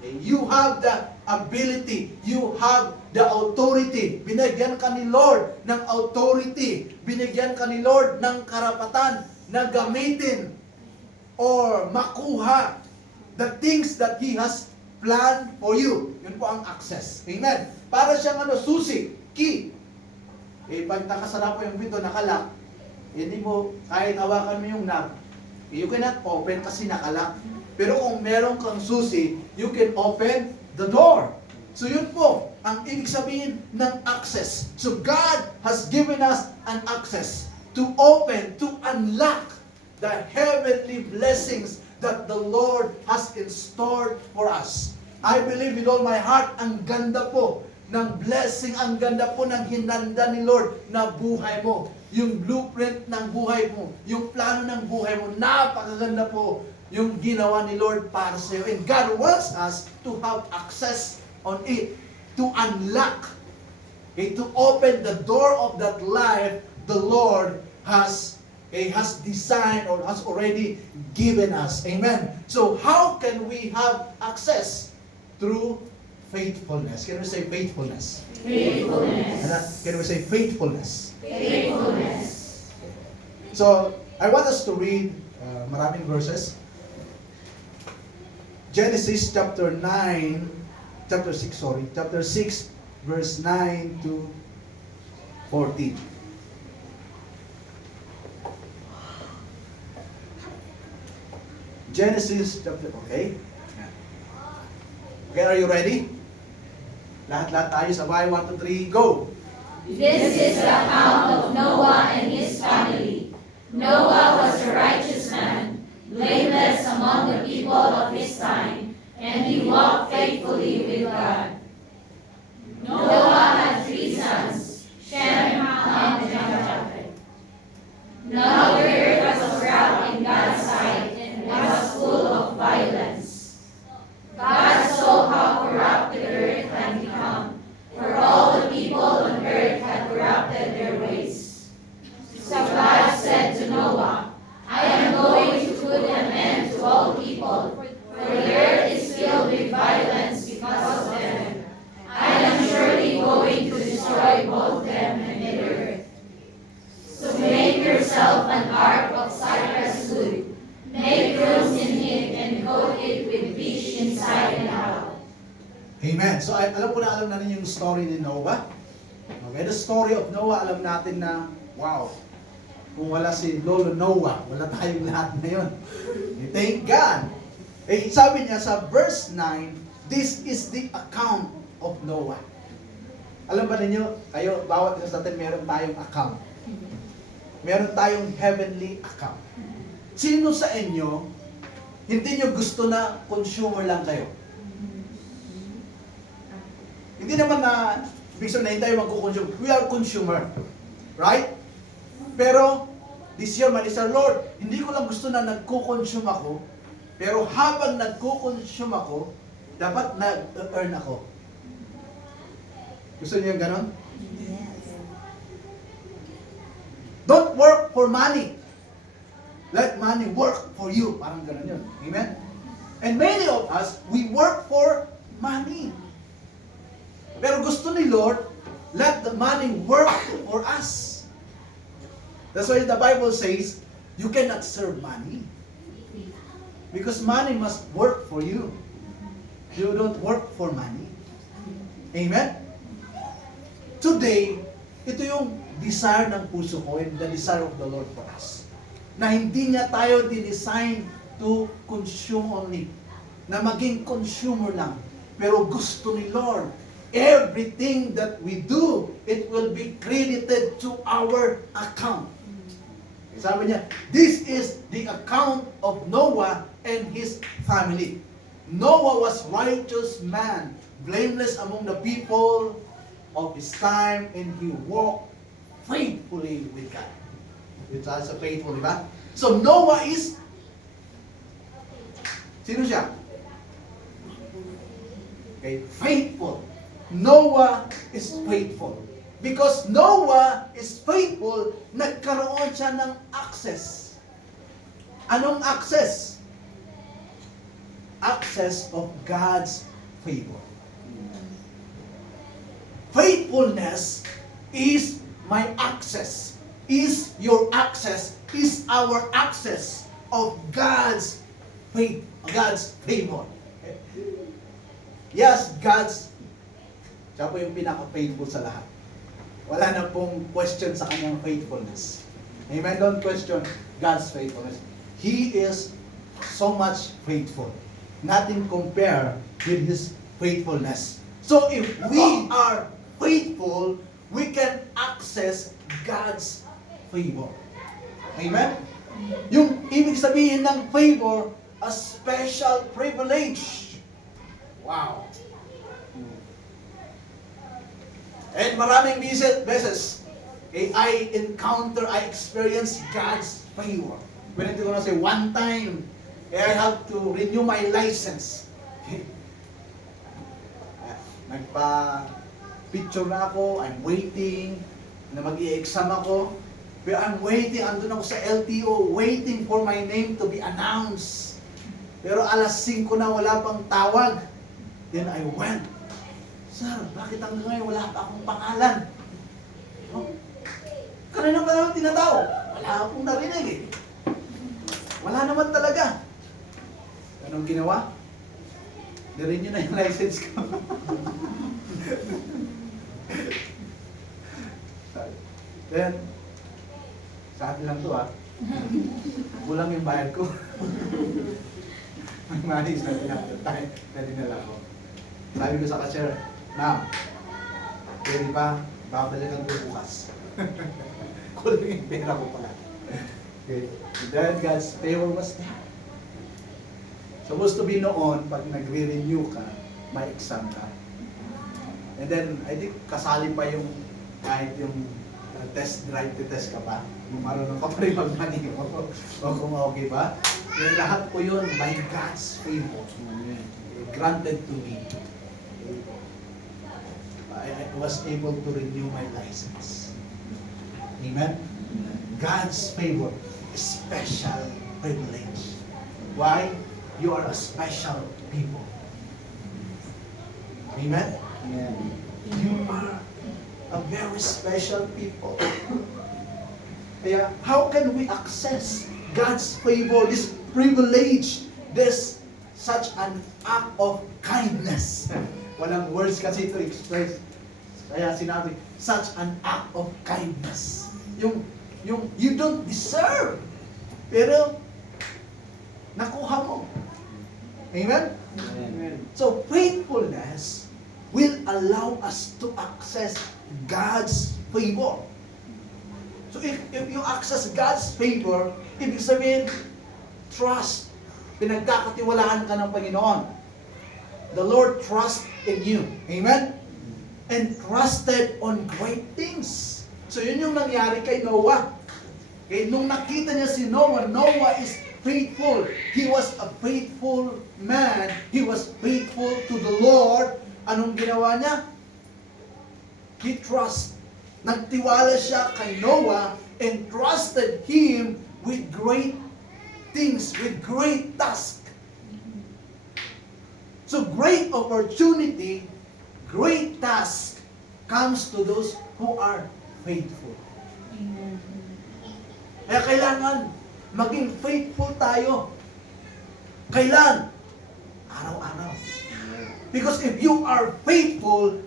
You have the ability, you have the authority. Binigyan ka ni Lord ng authority. Binigyan ka ni Lord ng karapatan na gamitin or makuha the things that He has planned for you. Yun po ang access. Amen. Para siyang susi, key. Pag nakasara po yung window, nakalock, hindi mo, kahit hawakan mo yung knob, you cannot open kasi nakalock. Pero kung meron kang susi, you can open the door. So yun po, ang ibig sabihin ng access. So God has given us an access to open, to unlock the heavenly blessings that the Lord has in store for us. I believe with all my heart, ang ganda po ng blessing, ang ganda po ng hinanda ni Lord na buhay mo. Yung blueprint ng buhay mo, yung plano ng buhay mo, napakaganda po yung ginawa ni Lord para sa iyo. And God wants us to have access on it, to unlock, to open the door of that life the Lord has designed or has already given us. Amen. So how can we have access? Through faithfulness. Can we say faithfulness? Faithfulness. Can we say faithfulness? Faithfulness. So, I want us to read maraming verses. Genesis chapter 6, verse 9 to 14. Genesis chapter, okay? Okay, are you ready? Lahat-lahat tayo sabay, 1, 2, 3, go! This is the account of Noah and his family. Noah was a righteous man, blameless among the people of his time, and he walked faithfully with God. Noah had 3 sons, Shem, Ham, and Japheth. Now the earth was corrupt in God's sight and was full of violence. God saw how corrupt the earth had become, for all the people on earth had corrupted their ways. So God said to Noah, I am going to put an end to all people, Amen. So alam natin yung story ni Noah. Okay, the story of Noah, alam natin na, wow, kung wala si Lolo Noah, wala tayong lahat ngayon. Thank God. Eh, sabi niya sa verse 9, this is the account of Noah. Alam ba ninyo, kayo, bawat isa sa atin, meron tayong account. Meron tayong heavenly account. Sino sa inyo, hindi nyo gusto na consumer lang kayo? Hindi naman na, ibig sabihin na tayo magkukonsume. We are consumer. Right? Pero, this year, Manisa, Lord, hindi ko lang gusto na nagko-consume ako, pero habang nagko-consume ako, dapat nag-earn ako. Gusto niyo yung ganon? Don't work for money. Let money work for you. Parang ganon yun. Amen? And many of us, we work for money. Pero gusto ni Lord, let the money work for us. That's why the Bible says, you cannot serve money. Because money must work for you. You don't work for money. Amen? Today, ito yung desire ng puso ko and the desire of the Lord for us. Na hindi niya tayo dinesign to consume only. Na maging consumer lang. Pero gusto ni Lord, everything that we do, it will be credited to our account. Sabi niya, this is the account of Noah and his family. Noah was righteous man, blameless among the people of his time, and he walked faithfully with God. It's also faithful, di ba? So Noah is, sino siya? Okay, faithful. Noah is faithful. Because Noah is faithful, nagkaroon siya ng access. Anong access? Access of God's favor. Faithfulness is my access, is your access, is our access of God's faith, God's favor. Yes, siya po yung pinaka-faithful sa lahat. Wala na pong question sa kanyang faithfulness. Amen? Don't question God's faithfulness. He is so much faithful. Nothing compare with His faithfulness. So if we are faithful, we can access God's favor. Amen? Yung ibig sabihin ng favor, a special privilege. Wow. And maraming beses, I experience God's favor. When ito ko na say, one time, I have to renew my license. Nagpa-picture na ako, I'm waiting, na mag-i-exam ako. Pero I'm waiting, andun ako sa LTO, waiting for my name to be announced. Pero alas 5 na, wala pang tawag. Then I went. Sir, bakit hanggang ngayon wala pa akong pangalan? No? Kanina pa naman tinatawag. Wala akong narinig eh. Wala naman talaga. Anong ginawa? Nirenew na yung license ko. Then, sa akin lang to kulang yung bayad ko. May money is not enough to time na dinala ko. Sabi ko sa cashier, ma'am, pwede pa, babalikan ko bukas. Kulang yung pera ko pala. Okay. And then God's favor was there. Supposed to be noon, pag nagre-renew ka, may exam ka. And then, I think kasali pa yung, kahit yung test, drive to test ka pa, kung marunong ka pa rin mag-maneho, o kung okay pa. Yung lahat po yun, by God's favor, granted to me. I was able to renew my license. Amen? God's favor, special privilege. Why? You are a special people. Amen? You are a very special people. Kaya, how can we access God's favor, this privilege, this such an act of kindness? Walang words kasi to express. Kaya sinabi, such an act of kindness. Yung you don't deserve. Pero, nakuha mo. Amen? So, faithfulness will allow us to access God's favor. So, if you access God's favor, ibig sabihin, trust. Pinagkakatiwalaan ka ng Panginoon. The Lord trusts in you. Amen? And trusted on great things. So, yun yung nangyari kay Noah. Okay, nung nakita niya si Noah, Noah is faithful. He was a faithful man. He was faithful to the Lord. Anong ginawa niya? He trust. Nagtiwala siya kay Noah and trusted him with great things, with great task. So great opportunity, great task comes to those who are faithful. Kaya kailangan maging faithful tayo. Kailan? Araw-araw. Because if you are faithful,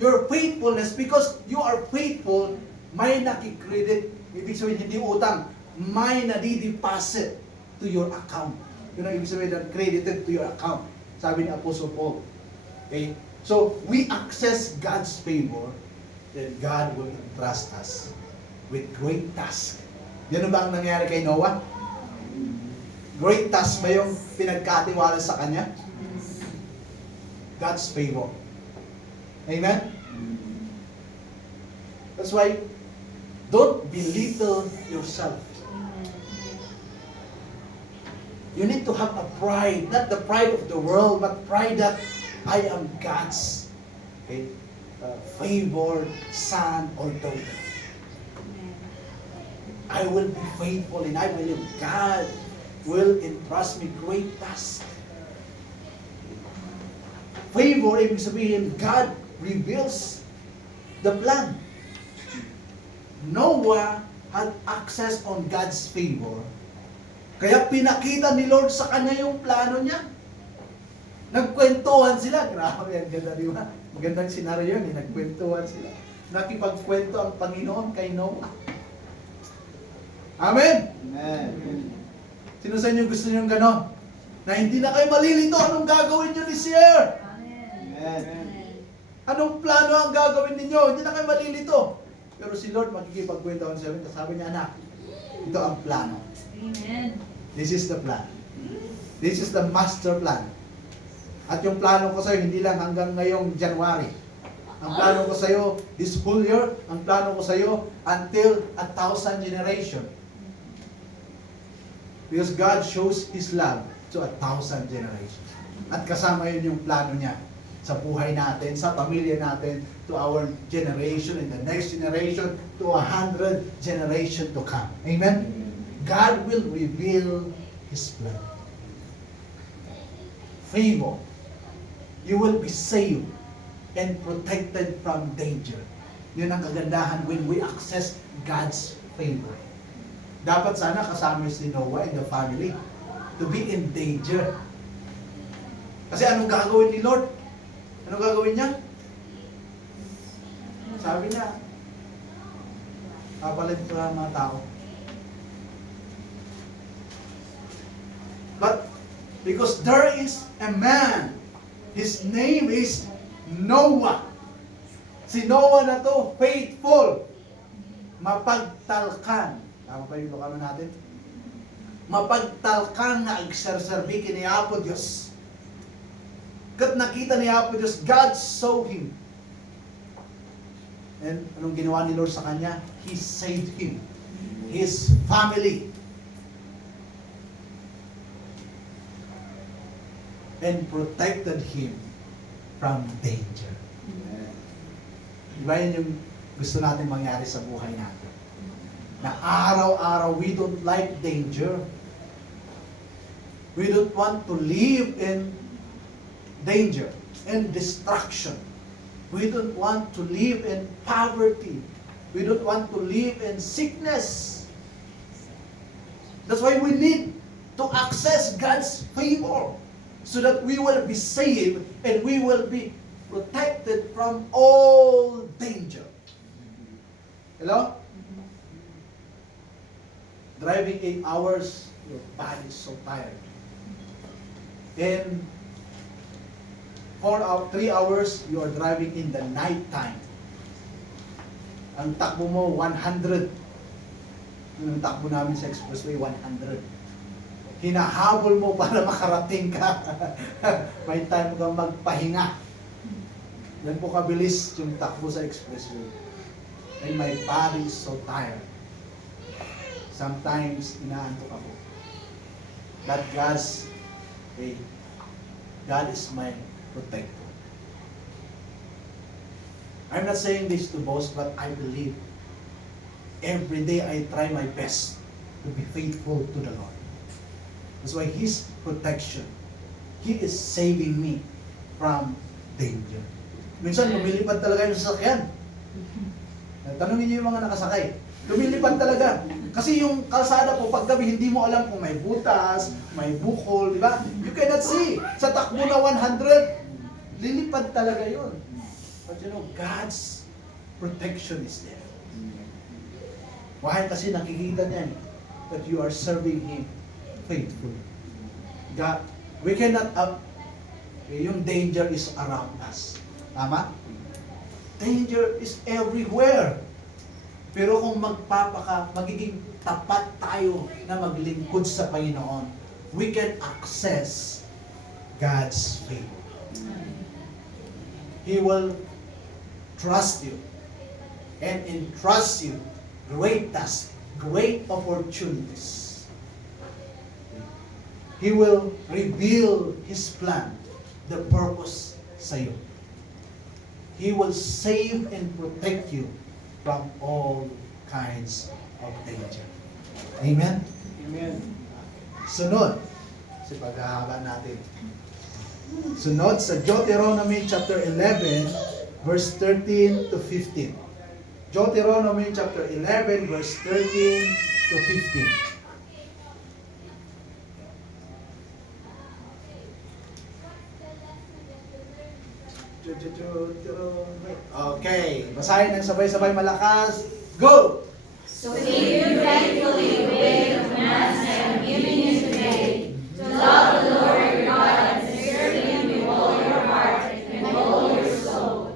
your faithfulness, because you are faithful, may nakikredit. Ibig sabihin, hindi utang. May nadideposit to your account. Yun ang ibig sabihin ng credited to your account. Sabi ni Apostle Paul. Okay? So, we access God's favor, then God will entrust us with great task. Yan ba ang nangyari kay Noah? Great task ba yung pinagkatiwala sa kanya? God's favor. Amen? That's why, don't belittle yourself. You need to have a pride, not the pride of the world, but pride that I am God's favored son or daughter. I will be faithful and I believe God will entrust me great tasks. Favor, ibig sabihin, God reveals the plan. Noah had access on God's favor. Kaya pinakita ni Lord sa kanya yung plano niya. Nagkwentuhan sila. Grabe, ang ganda, di ba? Magandang senaryo yun, nagkwentuhan sila. Nakipagkwento ang Panginoon kay Noah. Amen? Amen. Sino sa inyo gusto niyong gano'n? Na hindi na kayo malilito, anong gagawin niyo this year? Amen. Anong plano ang gagawin ninyo? Hindi na kayo malilito. Pero si Lord makikipagkwentuhan sa amin. Sabi niya, anak, ito ang plano. Amen. This is the plan. This is the master plan. At yung plano ko sa'yo, hindi lang hanggang ngayong January. Ang plano ko sa'yo, this whole year, ang plano ko sa'yo, until 1,000 generation. Because God shows His love to 1,000 generation. At kasama yun yung plano niya sa buhay natin, sa pamilya natin, to our generation, and the next generation, to 100 generation to come. Amen? God will reveal His plan. Favor. You will be saved and protected from danger. Yun ang kagandahan when we access God's favor. Dapat sana kasama si Noah and the family to be in danger. Kasi anong gagawin ni Lord? Anong gagawin niya? Sabi niya, papalit ko lang mga tao. But because there is a man, his name is Noah. Si Noah na to, faithful, mapagtalkan. Tama ba yung lokano natin? Mapagtalkan na agserserbikin ni Apo Diyos. Kat nakita ni Apo Diyos, God saw him. And anong ginawa ni Lord sa kanya? He saved him. His family. And protected him from danger. Diba yun yung gusto natin mangyari sa buhay natin? Na araw-araw, we don't like danger. We don't want to live in danger and destruction. We don't want to live in poverty. We don't want to live in sickness. That's why we need to access God's favor so that we will be saved and we will be protected from all danger. Hello? Driving 8 hours, your body is so tired. And 3 hours, you are driving in the night time. Ang takbo mo, 100. Yung takbo namin sa expressway, 100. Hinahabol mo para makarating ka. May time kang magpahinga. Yan po kabilis yung takbo sa expressway. And my body is so tired. Sometimes, inaantok ako. But God is my protector. I'm not saying this to boast, but I believe every day I try my best to be faithful to the Lord. That's why His protection, He is saving me from danger. Minsan, lumilipad talaga yung sasakyan. Tanungin niyo yung mga nakasakay. Lumilipad talaga. Kasi yung kalsada po, paggabi, hindi mo alam kung may butas, may bukol, di ba? You cannot see. Sa takbo na 100, lilipad talaga yun. But you know, God's protection is there. Why? Kasi nakikita niya that you are serving Him faithfully. God, we cannot, yung danger is around us. Tama? Danger is everywhere. Pero kung magiging tapat tayo na maglingkod sa Panginoon, we can access God's favor. He will trust you and entrust you great tasks, great opportunities. He will reveal His plan, the purpose sa iyo. He will save and protect you from all kinds of danger. Amen? Amen. Sunod, kasi paghahaba natin. Sunod sa Deuteronomy chapter 11, verse 13 to 15. Deuteronomy chapter 11, verse 13 to 15. Okay, basahin ng sabay-sabay malakas. Go! So if you faithfully obey the commands I am giving you today, to love the Lord your God and to serve Him with all your heart and all your soul,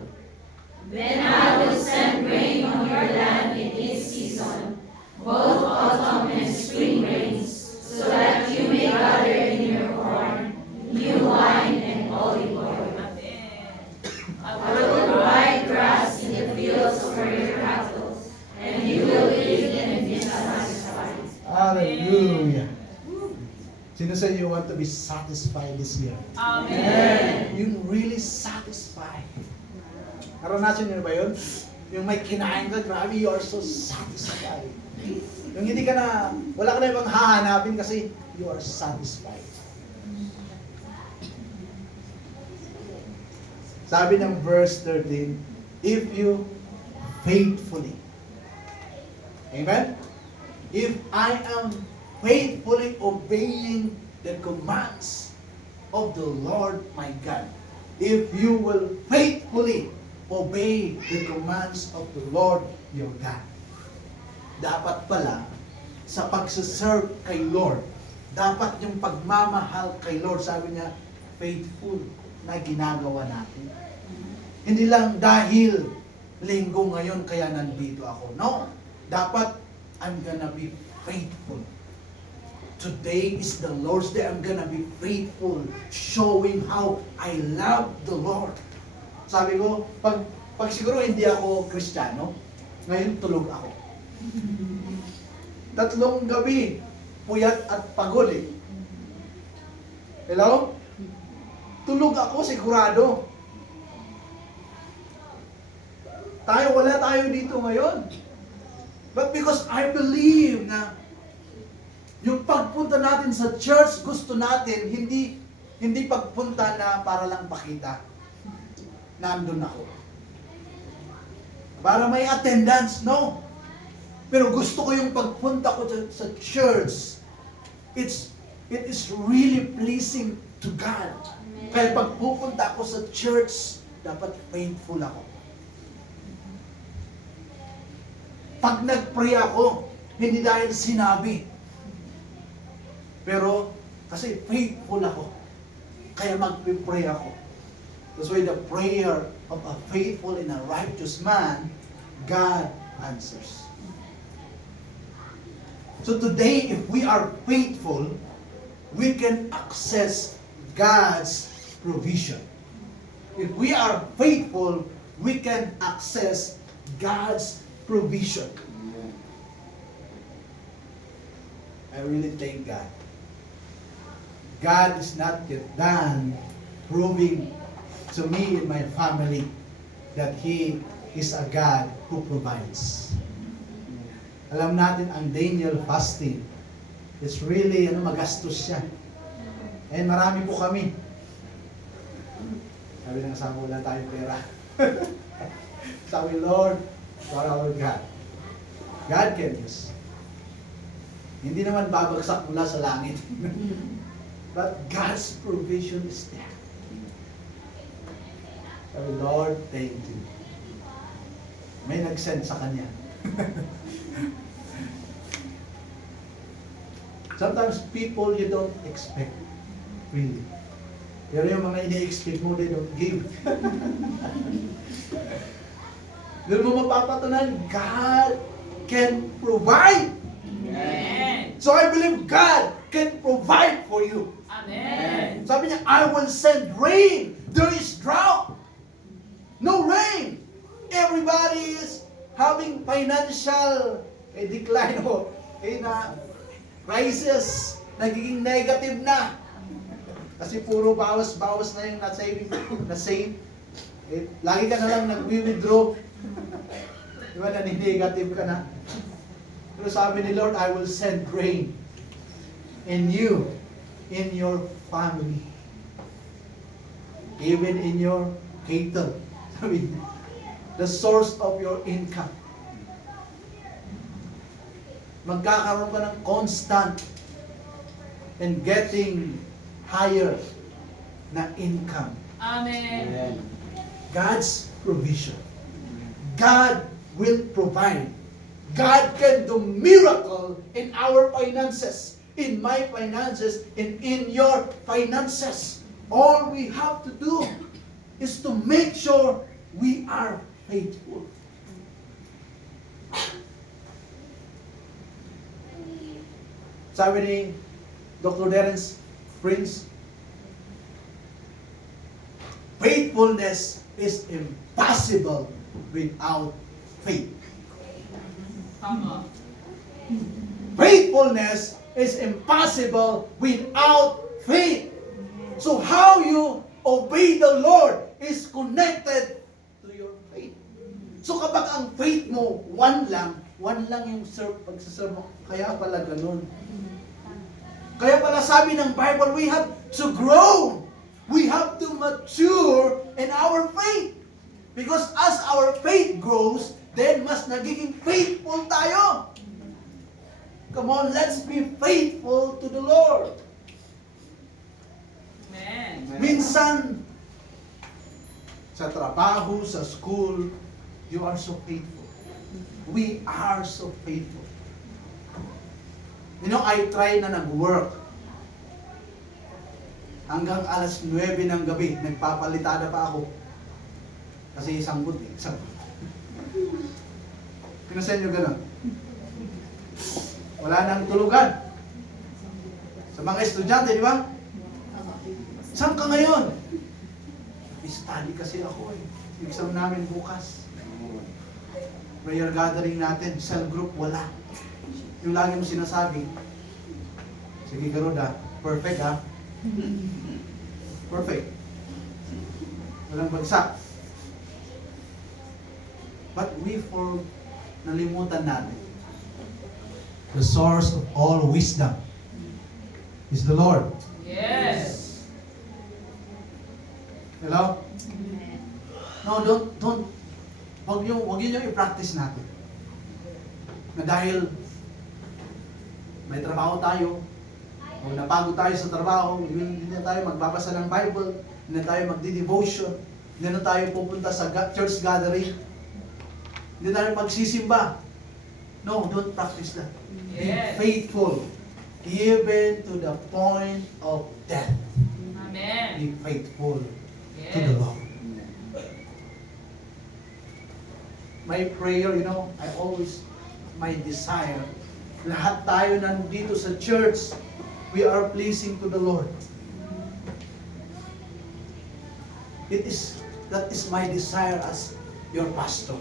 then I will send rain on your land in its season, both autumn and spring rains, so that you may gather in your corn, new wine, and olive oil. I will provide grass in the fields for your cattle, and you will eat and be satisfied. Hallelujah. Sino sa inyo want to be satisfied this year? Amen. You really satisfied. Naranasan niyo ba yun? Yung may kinain ka, grabe, you are so satisfied. Yung hindi ka na, wala ka na ibang hahanapin kasi you are satisfied. Sabi ng verse 13, if you faithfully, amen? If I am faithfully obeying the commands of the Lord my God, if you will faithfully obey the commands of the Lord your God. Dapat pala, sa pagsiserve kay Lord, dapat yung pagmamahal kay Lord, sabi niya, faithful na ginagawa natin. Hindi lang dahil linggo ngayon kaya nandito ako. No, dapat I'm gonna be faithful. Today is the Lord's Day. I'm gonna be faithful, showing how I love the Lord. Sabi ko, pag siguro hindi ako Kristiyano, ngayon tulog ako. 3 gabi, puyat at pagod eh. Hello? Tulog ako, sigurado. Wala tayo dito ngayon. But because I believe na yung pagpunta natin sa church, gusto natin, hindi pagpunta na para lang pakita. Nandun ako. Para may attendance, no. Pero gusto ko yung pagpunta ko sa church. It is really pleasing to God. Kaya pag pupunta ako sa church, dapat faithful ako. Pag nag-pray ako, hindi dahil sinabi. Pero, kasi faithful ako. Kaya mag-pray ako. That's why the prayer of a faithful and a righteous man, God answers. So today, if we are faithful, we can access God's provision. If we are faithful, we can access God's provision. I really thank God. God is not yet done proving to me and my family that He is a God who provides. Alam natin ang Daniel fasting, it's really magastos siya. And marami po kami. Sabi ng asawa, wala tayong pera. Sabi, Lord, for our God. God can use. Hindi naman babagsak mula sa langit. But God's provision is there. Sabi, Lord, thank you. May nag-send sa Kanya. Sometimes people you don't expect, really. Pero yung mga ini-expect mo, they don't give. Doon mo mapapatunan, God can provide. Amen. So I believe God can provide for you. Amen. Sabi niya, I will send rain. There is drought. No rain. Everybody is having financial decline o crisis. Nagiging negative na. Kasi puro bawas-bawas na yung na-save. Lagi ka na lang nag-withdraw. Di ba, nani-negative ka na. Pero sabi ni Lord, I will send rain in you, in your family, even in your cattle. Sabi niya, the source of your income. Magkakaroon ka ng constant and getting higher na income. Amen. God's provision. God will provide. God can do miracle in our finances, in my finances, and in your finances. All we have to do is to make sure we are faithful. Sabi ni Dr. Terence Prince, faithfulness is impossible without faith. Tama. Faithfulness is impossible without faith. So how you obey the Lord is connected to your faith. So kapag ang faith mo, one lang yung pagsaserve mo. Kaya pala ganun. Kaya pala sabi ng Bible, we have to grow. We have to mature in our faith. Because as our faith grows, then mas nagiging faithful tayo. Come on, let's be faithful to the Lord. Amen. Minsan, sa trabaho, sa school, you are so faithful. We are so faithful. You know, I try na nag-work. Hanggang alas 9 ng gabi, nagpapalitada pa ako. Kasi isang buti. Pinasan nyo gano'n. Wala nang tulugan. Sa mga estudyante, di ba? Saan ka ngayon? Study kasi ako eh. Exam namin bukas. Prayer gathering natin, cell group, wala. Yung lagi mo sinasabi, sige Garuda, perfect ha? Perfect. Walang bagsak. But nalimutan natin. The source of all wisdom is the Lord. Yes. Hello? No, don't. Wag yun yung i-practice natin. Na dahil may trabaho tayo, o napagod tayo sa trabaho, hindi na tayo magbabasa ng Bible, hindi na tayo magdi-devotion. Hindi na tayo pupunta sa church gathering. Hindi tayo magsisimba. No, don't practice that. Be faithful. Even to the point of death. Amen. Be faithful to the Lord. My prayer, my desire, lahat tayo nandito sa church, we are pleasing to the Lord. That is my desire as your pastor.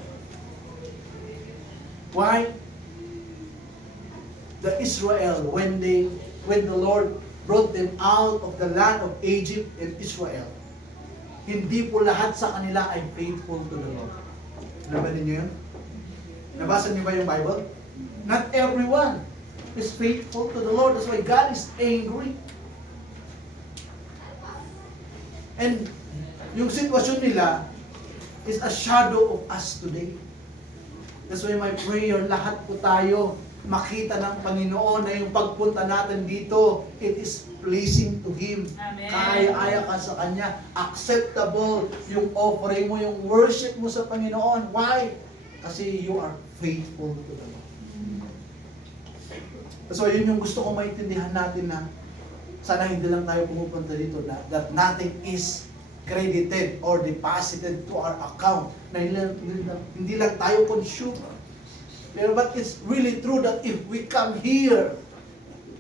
Why? The Israel, when the Lord brought them out of the land of Egypt and Israel, hindi po lahat sa kanila ay faithful to the Lord. Nabasa niyo yun? Nabasa niyo ba yung Bible? Not everyone is faithful to the Lord. That's why God is angry. And yung sitwasyon nila is a shadow of us today. That's why my prayer, lahat po tayo makita ng Panginoon na yung pagpunta natin dito, it is pleasing to Him. Amen. Kaya-aya ka sa Kanya. Acceptable yung offering mo, yung worship mo sa Panginoon. Why? Kasi you are faithful to the Lord. So yun yung gusto ko maintindihan natin na sana hindi lang tayo pumupunta dito that nothing is credited or deposited to our account. Na hindi lang tayo consumer. But it's really true that if we come here,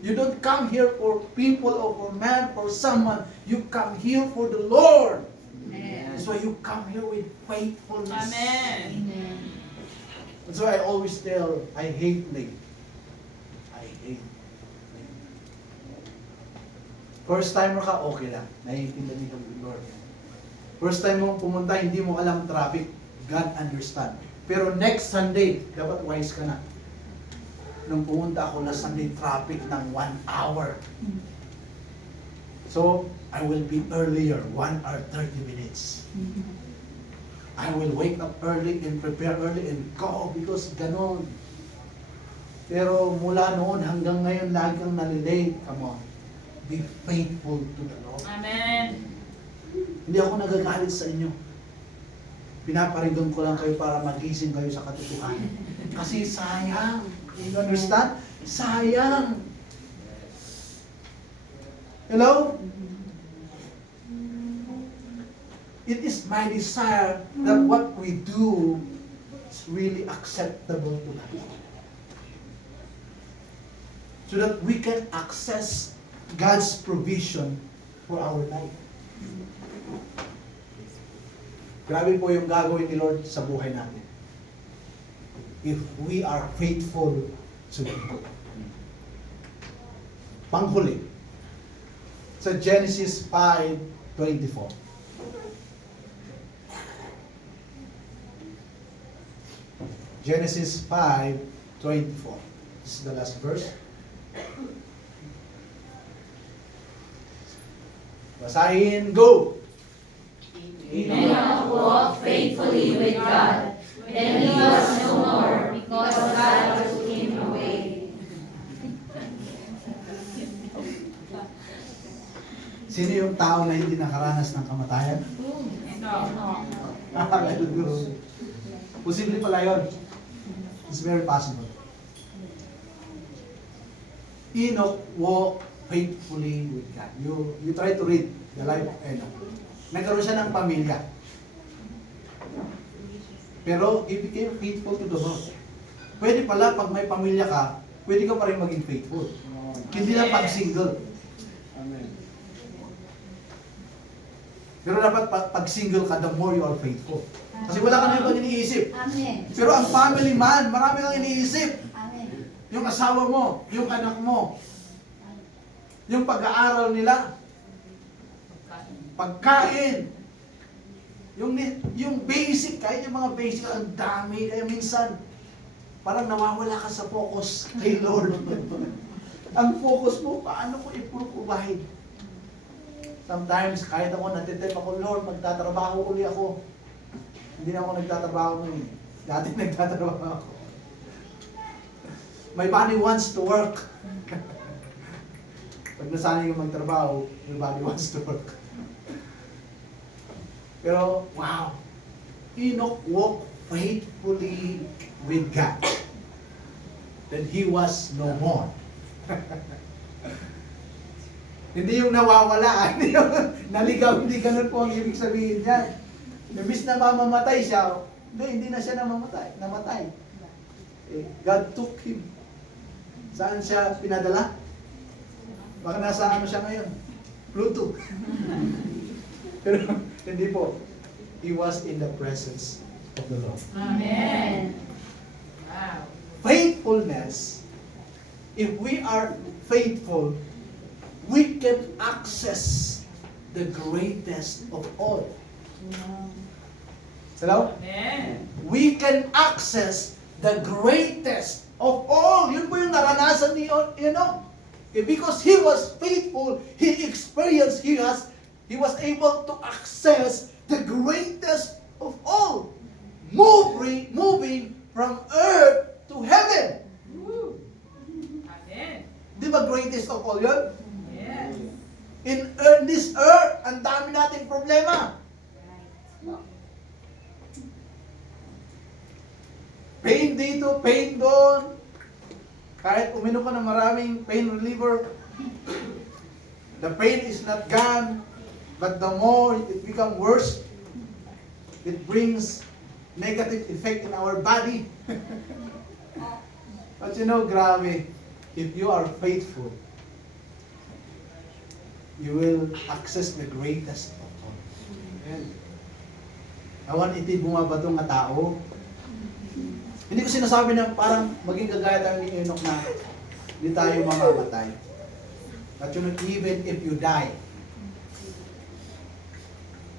you don't come here for people or for man, for someone. You come here for the Lord. Amen. That's why you come here with faithfulness. Amen. That's why I always tell, I hate late. I hate late. First timer ka, okay lang. Naiintindihan ka ng Lord. First time mo pumunta, hindi mo alam traffic. God understand. Pero next Sunday, dapat wise ka na. Nung pumunta ako last Sunday, traffic ng 1 hour. So, I will be earlier, 1 hour 30 minutes. I will wake up early and prepare early and go because ganon. Pero mula noon hanggang ngayon, lagi kang nalilate. Come on. Be faithful to the Lord. Amen. Hindi ako nagagalit sa inyo. Pinaparigon ko lang kayo para magising kayo sa katotohanan. Kasi sayang. You understand? Sayang. Hello? It is my desire that what we do is really acceptable to God. So that we can access God's provision for our life. Grabe po yung gagawin ni Lord sa buhay natin. If we are faithful to Him. Panghuli. Sa Genesis 5:24. Genesis 5:24. This is the last verse. Basahin, go! Enoch walked faithfully with God. Then he was no more, because God took him away. Sino yung tao na hindi nakaranas ng kamatayan? Posible pala yun. It's very possible. Enoch walked faithfully with God. You try to read the life of Enoch. Nagkaroon siya ng pamilya. Pero he became faithful to the Lord. Pwede pala pag may pamilya ka, pwede ka pa rin maging faithful. Hindi lang pag single. Amen. Pero dapat pag single ka, the more you are faithful. Kasi wala ka na ibang iniisip. Amen. Pero ang family man, marami kang iniisip. Amen. Yung asawa mo, yung anak mo, yung pag-aaral nila, pagkain, yung basic, kahit yung mga basic, ang dami, kaya minsan, parang nawawala ka sa focus kay Lord. Ang focus mo, paano ko i-provide? Sometimes, kahit ako natitip ako, Lord, magtatrabaho uli ako. Hindi na ako nagtatrabaho ngayon. Dati nagtatrabaho ako. My body wants to work. Pag nasanay yung magtrabaho, my body wants to work. Pero, wow! Enoch walked faithfully with God. Then he was no more. Hindi yung nawawala, hindi yung naligaw, hindi ganun po ang ibig sabihin niyan. Imbis na mamamatay siya, hindi na siya namatay. God took him. Saan siya pinadala? Baka nasa ano siya ngayon? Pluto. Pero hindi po. He was in the presence of the Lord. Amen. Wow. Faithfulness, if we are faithful, we can access the greatest of all. Hello? Amen. We can access the greatest of all. Yun po yung naranasan ni Enoch. Because he was faithful, he experienced, he was able to access the greatest of all. Moving from earth to heaven. Woo. Amen. Di ba greatest of all yun? Yes. In this earth, ang dami nating problema. Pain dito, pain doon. Kahit uminom ka ng maraming pain reliever, the pain is not gone, but the more it becomes worse, it brings negative effect in our body. But you know, grabe, if you are faithful, you will access the greatest of all. Amen. Awan iti bumabato nga tao. Hindi ko sinasabi na parang maging kagaya tayo ni Enoch na hindi tayo mamamatay. But you know, even if you die,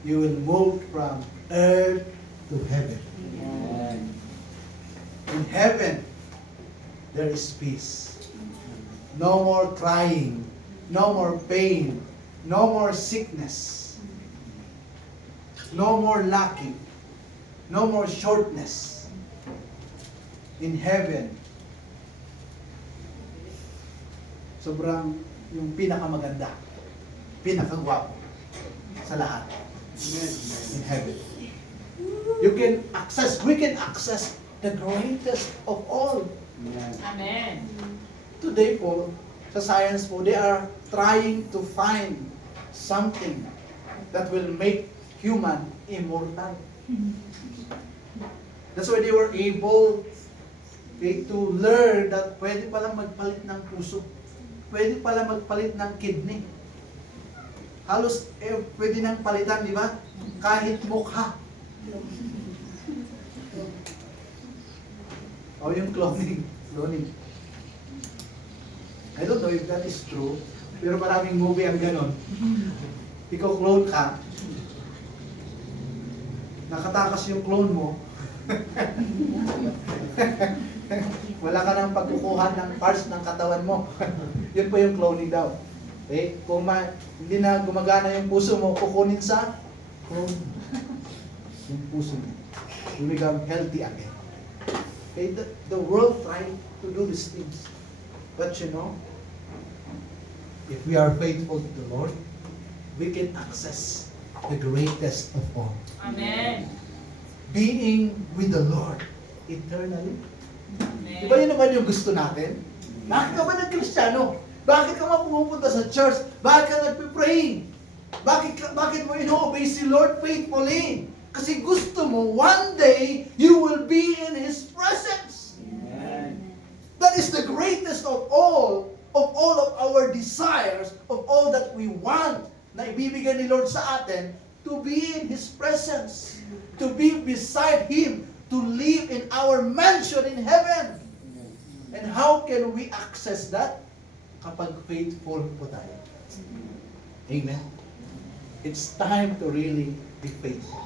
you will move from earth to heaven. In heaven, there is peace. No more crying, no more pain, no more sickness, no more lacking, no more shortness. In heaven, sobrang yung pinakamaganda, pinakagwapo sa lahat. In heaven. We can access the greatest of all. Amen. Today po, sa science po, they are trying to find something that will make human immortal. That's why they were able to learn that pwede palang magpalit ng puso. Pwede palang magpalit ng kidney. Halos pwede nang palitan, di ba? Kahit mukha. O yung cloning. I don't know if that is true, pero maraming movie ang ganon. Ikaw clone ka, nakatakas yung clone mo, wala ka nang pagkukuhan ng parts ng katawan mo. Yun po yung cloning daw. Kung hindi na gumagana yung puso mo, kukunin sa clone. Yung puso mo. You become healthy again. The world trying to do these things. But you know, if we are faithful to the Lord, we can access the greatest of all. Amen. Being with the Lord eternally. Amen. Di ba yun naman yung gusto natin? Bakit ka ba nag-Kristiyano? Bakit ka mapupunta sa church? Bakit ka nagpe-pray? Bakit mo ino-obey si Lord faithfully? Kasi gusto mo, one day, you will be in His presence. Amen. That is the greatest of all of our desires, of all that we want na ibibigay ni Lord sa atin, to be in His presence, to be beside Him, to live in our mansion in heaven. And how can we access that? Kapag faithful po tayo. Amen. It's time to really be faithful.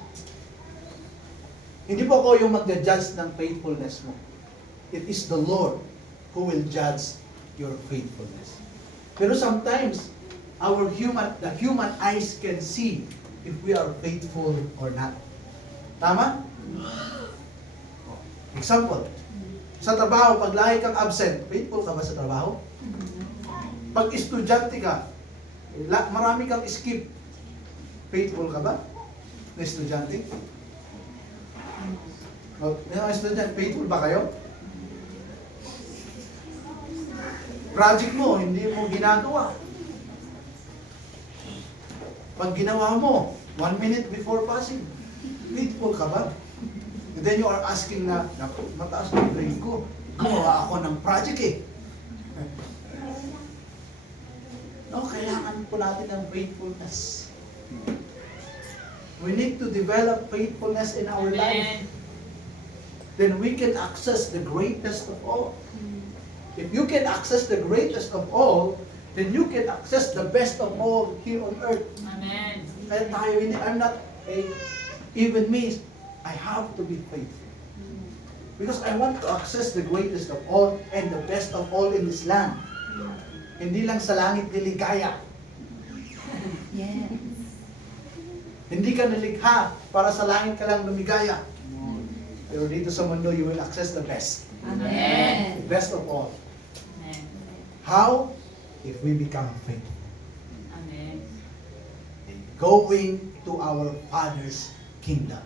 Hindi po ako yung magja-judge ng faithfulness mo. It is the Lord who will judge your faithfulness. Pero sometimes, the human eyes can see if we are faithful or not. Tama? Example, sa trabaho, pag lagi kang absent, faithful ka ba sa trabaho? Pag estudyante ka, marami kang skip, faithful ka ba? na estudyante? Oh, yung mga estudyante, faithful ba kayo? Project mo, hindi mo ginagawa. Pag ginawa mo, 1 minute before passing, faithful ka ba? And then you are asking na, naku, mataas ang grade ko. Gumawa ako ng project eh. No, kailangan po natin ng faithfulness. We need to develop faithfulness in our life. Then we can access the greatest of all. If you can access the greatest of all, then you can access the best of all here on earth. Amen. Kaya tayo, I'm not even me, I have to be faithful. Because I want to access the greatest of all and the best of all in this land. Hindi lang sa langit niligaya. Yes. Hindi ka nilikha para sa langit ka lang lumigaya. Pero dito sa mundo, you will access the best. Amen. The best of all. Amen. How? If we become faithful. Amen. Going to our Father's kingdom.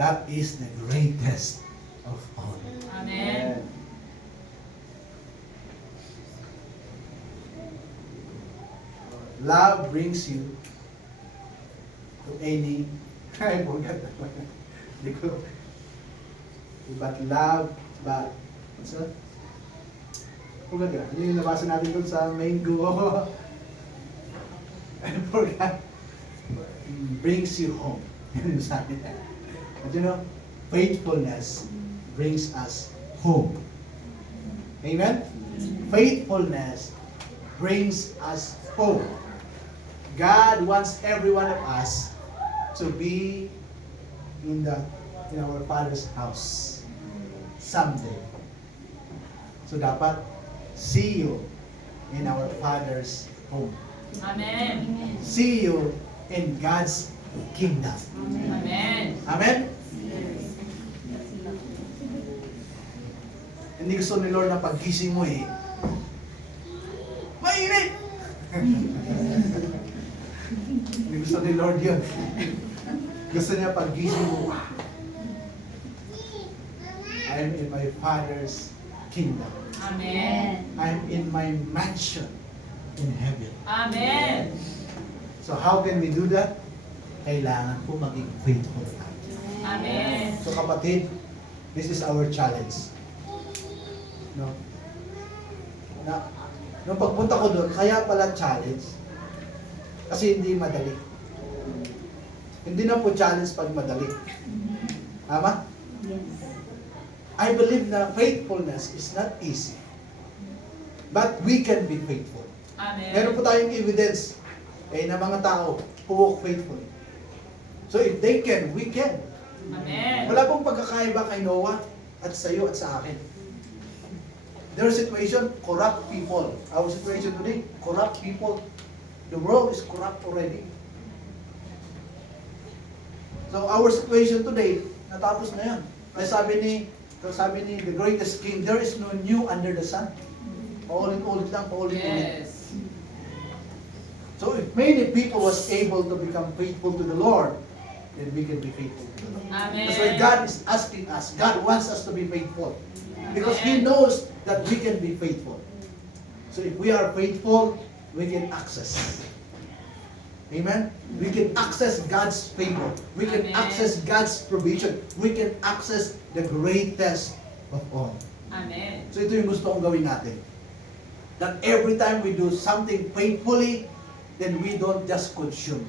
That is the greatest of all. Amen. Love brings you to any... I forgot that one. Hindi ko... But love, but... What's that? Forgot ka. Ano yung nabasa natin dun sa main go? I forgot. Brings you home. Yun yung sabi niya. But you know, faithfulness brings us home. Amen? Faithfulness brings us home. God wants every one of us to be in our Father's house someday. So dapat see you in our Father's home. Amen. See you in God's kingdom. Amen. Amen? Hindi gusto ni Lord na paggising mo mainit! Hindi gusto ni Lord yun. Gusto niya paggising mo, I'm in my Father's kingdom. Amen. I'm in my mansion in heaven. Amen. So how can we do that? Kailangan po maging faithful tayo. Amen. So kapatid, this is our challenge. No? Nung pagpunta ko doon, kaya pala challenge. Kasi hindi madali. Hindi na po challenge pag madali. Tama? Yes. I believe na faithfulness is not easy. But we can be faithful. Amen. Meron po tayong evidence na mga tao who walk faithfully. So if they can, we can. Amen. Wala pong pagkakaiba kay Noah at sa iyo at sa akin. Their situation, corrupt people. Our situation today, corrupt people. The world is corrupt already. So our situation today, natapos na yan. Kaya sabi ni the greatest king, there is no new under the sun. Paulit-ulit lang, paulit-ulit. Yes. So if many people was able to become faithful to the Lord, then we can be faithful to the Lord. Amen. That's why God is asking us. God wants us to be faithful. Because He knows that we can be faithful. So if we are faithful, we can access. Amen? We can access God's favor. We can Amen. access God's provision. We can access the greatest of all. Amen. So ito yung gusto kong gawin natin. That every time we do something faithfully, then we don't just consume.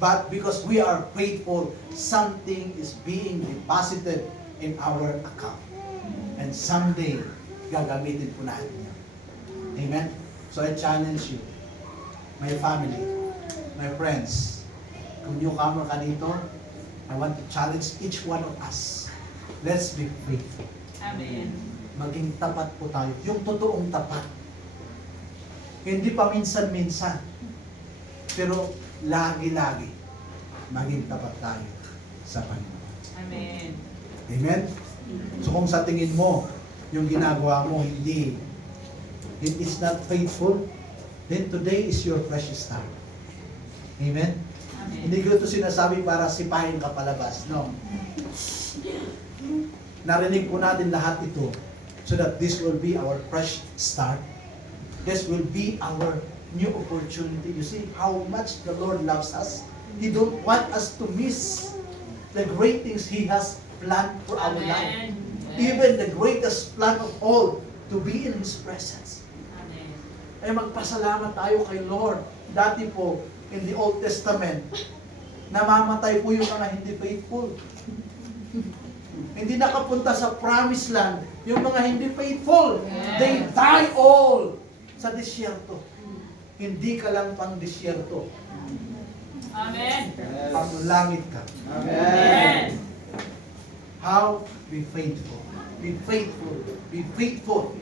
But because we are faithful, something is being deposited in our account. And someday, gagamitin po natin yan. Amen? So I challenge you, my family, my friends, kung newcomer ka dito, I want to challenge each one of us. Let's be faithful. Amen. Maging tapat po tayo. Yung totoong tapat. Hindi pa minsan-minsan. Pero lagi-lagi maging tapat tayo sa Panginoon. Amen. Amen? So kung sa tingin mo, yung ginagawa mo hindi, it is not faithful, then today is your precious time. Amen? Amen. Hindi ko ito sinasabi para sipahin ka palabas. No. Narinig po natin lahat ito so that this will be our fresh start. This will be our new opportunity. You see how much the Lord loves us. He don't want us to miss the great things He has planned for our life. Even the greatest plan of all, to be in His presence. Ay magpasalamat tayo kay Lord. Dati po, in the Old Testament, namamatay po yung mga hindi faithful. Hindi nakapunta sa promised land. Yung mga hindi faithful, they die all sa disyerto. Hindi ka lang pang disyerto. Amen. Pang langit ka. Amen. How? Be faithful. Be faithful. Be faithful.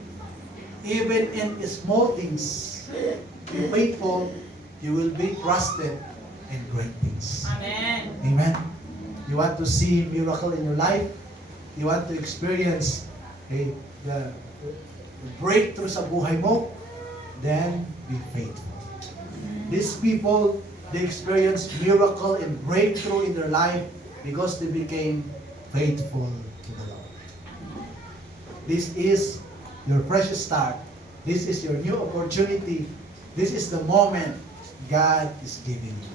Even in small things. Be faithful. You will be trusted in great things. Amen. Amen. You want to see miracle in your life? You want to experience the breakthrough sa buhay mo? Then be faithful. These people, they experienced miracle and breakthrough in their life because they became faithful to the Lord. This is your precious start. This is your new opportunity. This is the moment God is giving you.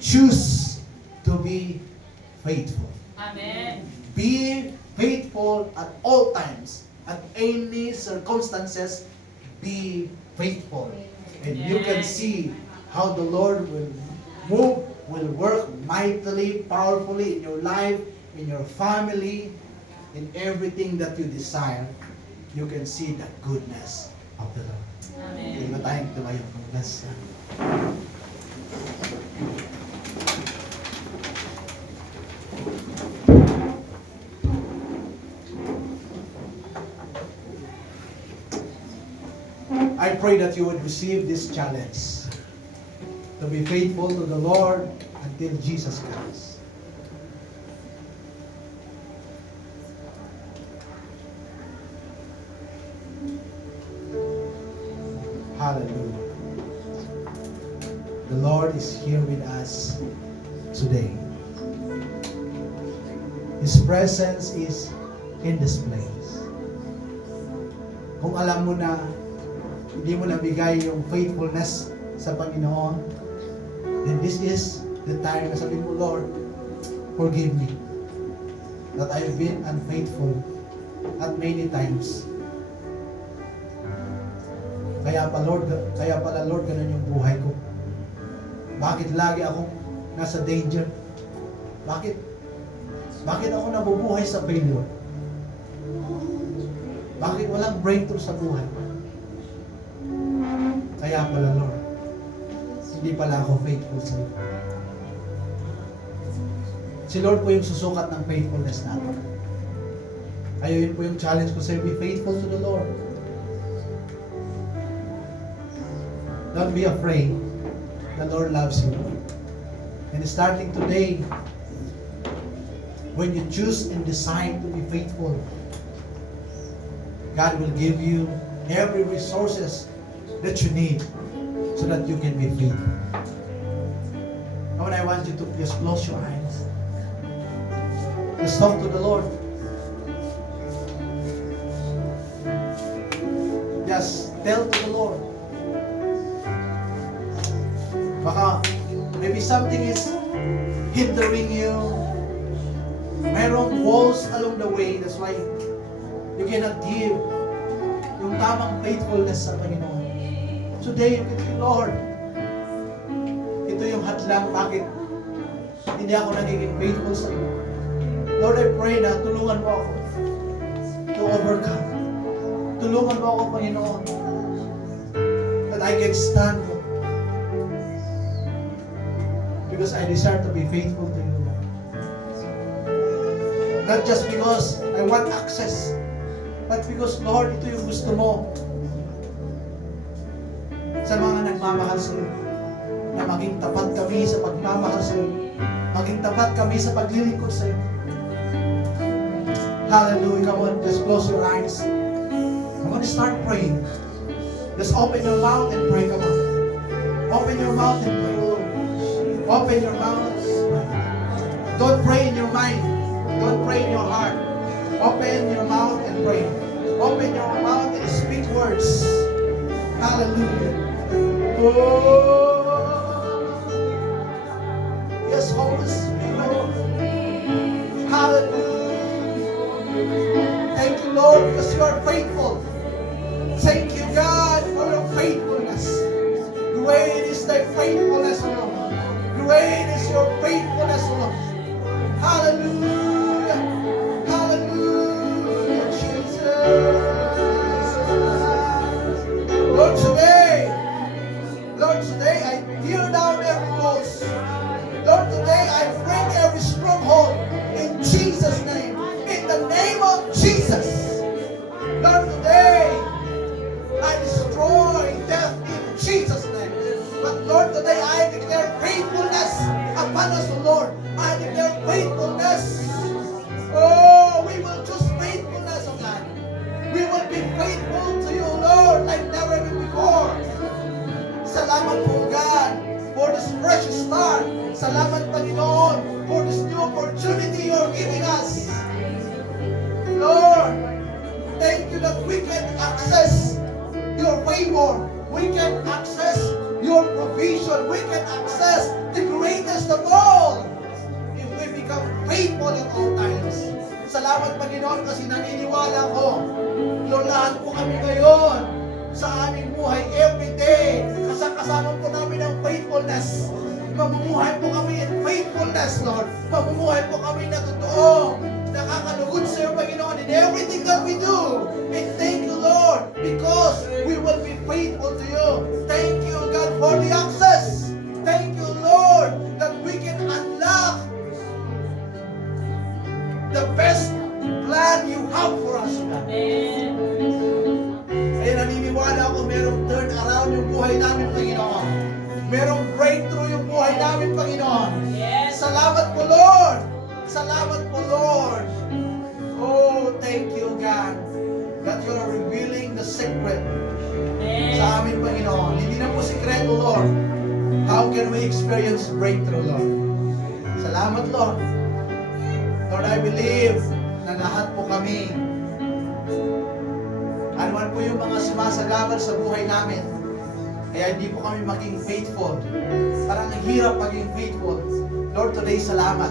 Choose to be faithful. Amen. Be faithful at all times, at any circumstances. Be faithful, and you can see how the Lord will move, will work mightily, powerfully in your life, in your family, in everything that you desire. You can see the goodness of the Lord. Amen. Hindi ba tayong tumayo? Let's I pray that you would receive this challenge to be faithful to the Lord until Jesus comes. Hallelujah. The Lord is here with us today. His presence is in this place. Kung alam mo na hindi mo nabigay yung faithfulness sa Panginoon, then this is the time na sabihin mo, Lord, forgive me that I've been unfaithful at many times. Kaya pala Lord, ganun yung buhay ko. Bakit lagi akong nasa danger? Bakit ako nabubuhay sa failure? Bakit walang breakthrough sa buhay? Kaya pala Lord, hindi pala ako faithful sa iyo. Si Lord po yung susukat ng faithfulness natin. Kaya yun po yung challenge ko sa iyo, be faithful to the Lord. Don't be afraid. The Lord loves you. And starting today, when you choose and decide to be faithful, God will give you every resources that you need so that you can be faithful. Now I want you to just close your eyes. Just talk to the Lord. Just tell to the Lord. Baka maybe something is hindering you. Mayroong walls along the way. That's why you cannot give yung tamang faithfulness sa Panginoon. Today, you can say, Lord, ito yung hadlang bakit hindi ako nagiging faithful sa iyo. Lord, I pray na tulungan mo ako to overcome. Tulungan mo ako, Panginoon, that I can stand because I desire to be faithful to you. Not just because I want access, but because, Lord, ito yung gusto mo sa mga nagmamahal sa iyo. Na maging tapat kami sa pagmamahal sa iyo. Maging tapat kami sa paglilingkod sa iyo. Hallelujah. Come on, just close your eyes. I'm going to start praying. Just open your mouth and pray. Come on. Open your mouth and pray. Open your mouth. mind. Don't pray in your heart. Open your mouth and pray. Open your mouth and speak words. Hallelujah. Oh. Yes, Holy Spirit. Hallelujah. Thank you, Lord, because you are faithful. Thank you, God, for your faithfulness. Great is thy faithfulness, Lord. Great is your faithfulness, Lord. Hallelujah. Hallelujah, Jesus. Lord, today I tear down every ghost. Lord, today I break every stronghold in Jesus' name. In the name of Jesus. Lord, today I destroy death in Jesus' name. But Lord, today I declare faithfulness upon us, Lord. I declare faithfulness. Oh, we will choose faithfulness, oh God. We will be faithful to you, Lord, like never before. Salamat po, God, for this fresh start. Salamat, Panginoon, for this new opportunity you're giving us. Lord, thank you that we can access your favor. We can access your provision. We can access the greatest of all if we become faithful at all times. Salamat, Panginoon, kasi naniniwala ko, Lord, lahat po kami ngayon sa aming buhay everyday. Kasama po namin ang faithfulness. Mamumuhay po kami in faithfulness, Lord. Mamumuhay po kami na totoo. Nakakalugod sa iyo, Panginoon, in everything that we do. And thank you, Lord, because we will be faithful to you. Thank you, God, for the access. Thank you, Lord, that we can unlock the best plan you have for us. Amen. Kaya naniniwala ako merong turn around yung buhay namin, Panginoon. Merong breakthrough yung buhay namin, Panginoon. Yes. Salamat po, Lord. Salamat po, Lord. Oh, thank you, God, that you are revealing the secret sa amin, Panginoon. Hindi na po sikreto, Lord. How can we experience breakthrough, Lord? Salamat, Lord. Lord, I believe na lahat po kami, ano man po yung mga sumasagabal sa buhay namin, kaya hindi po kami maging faithful. Parang ang hirap maging faithful. Lord, today, salamat.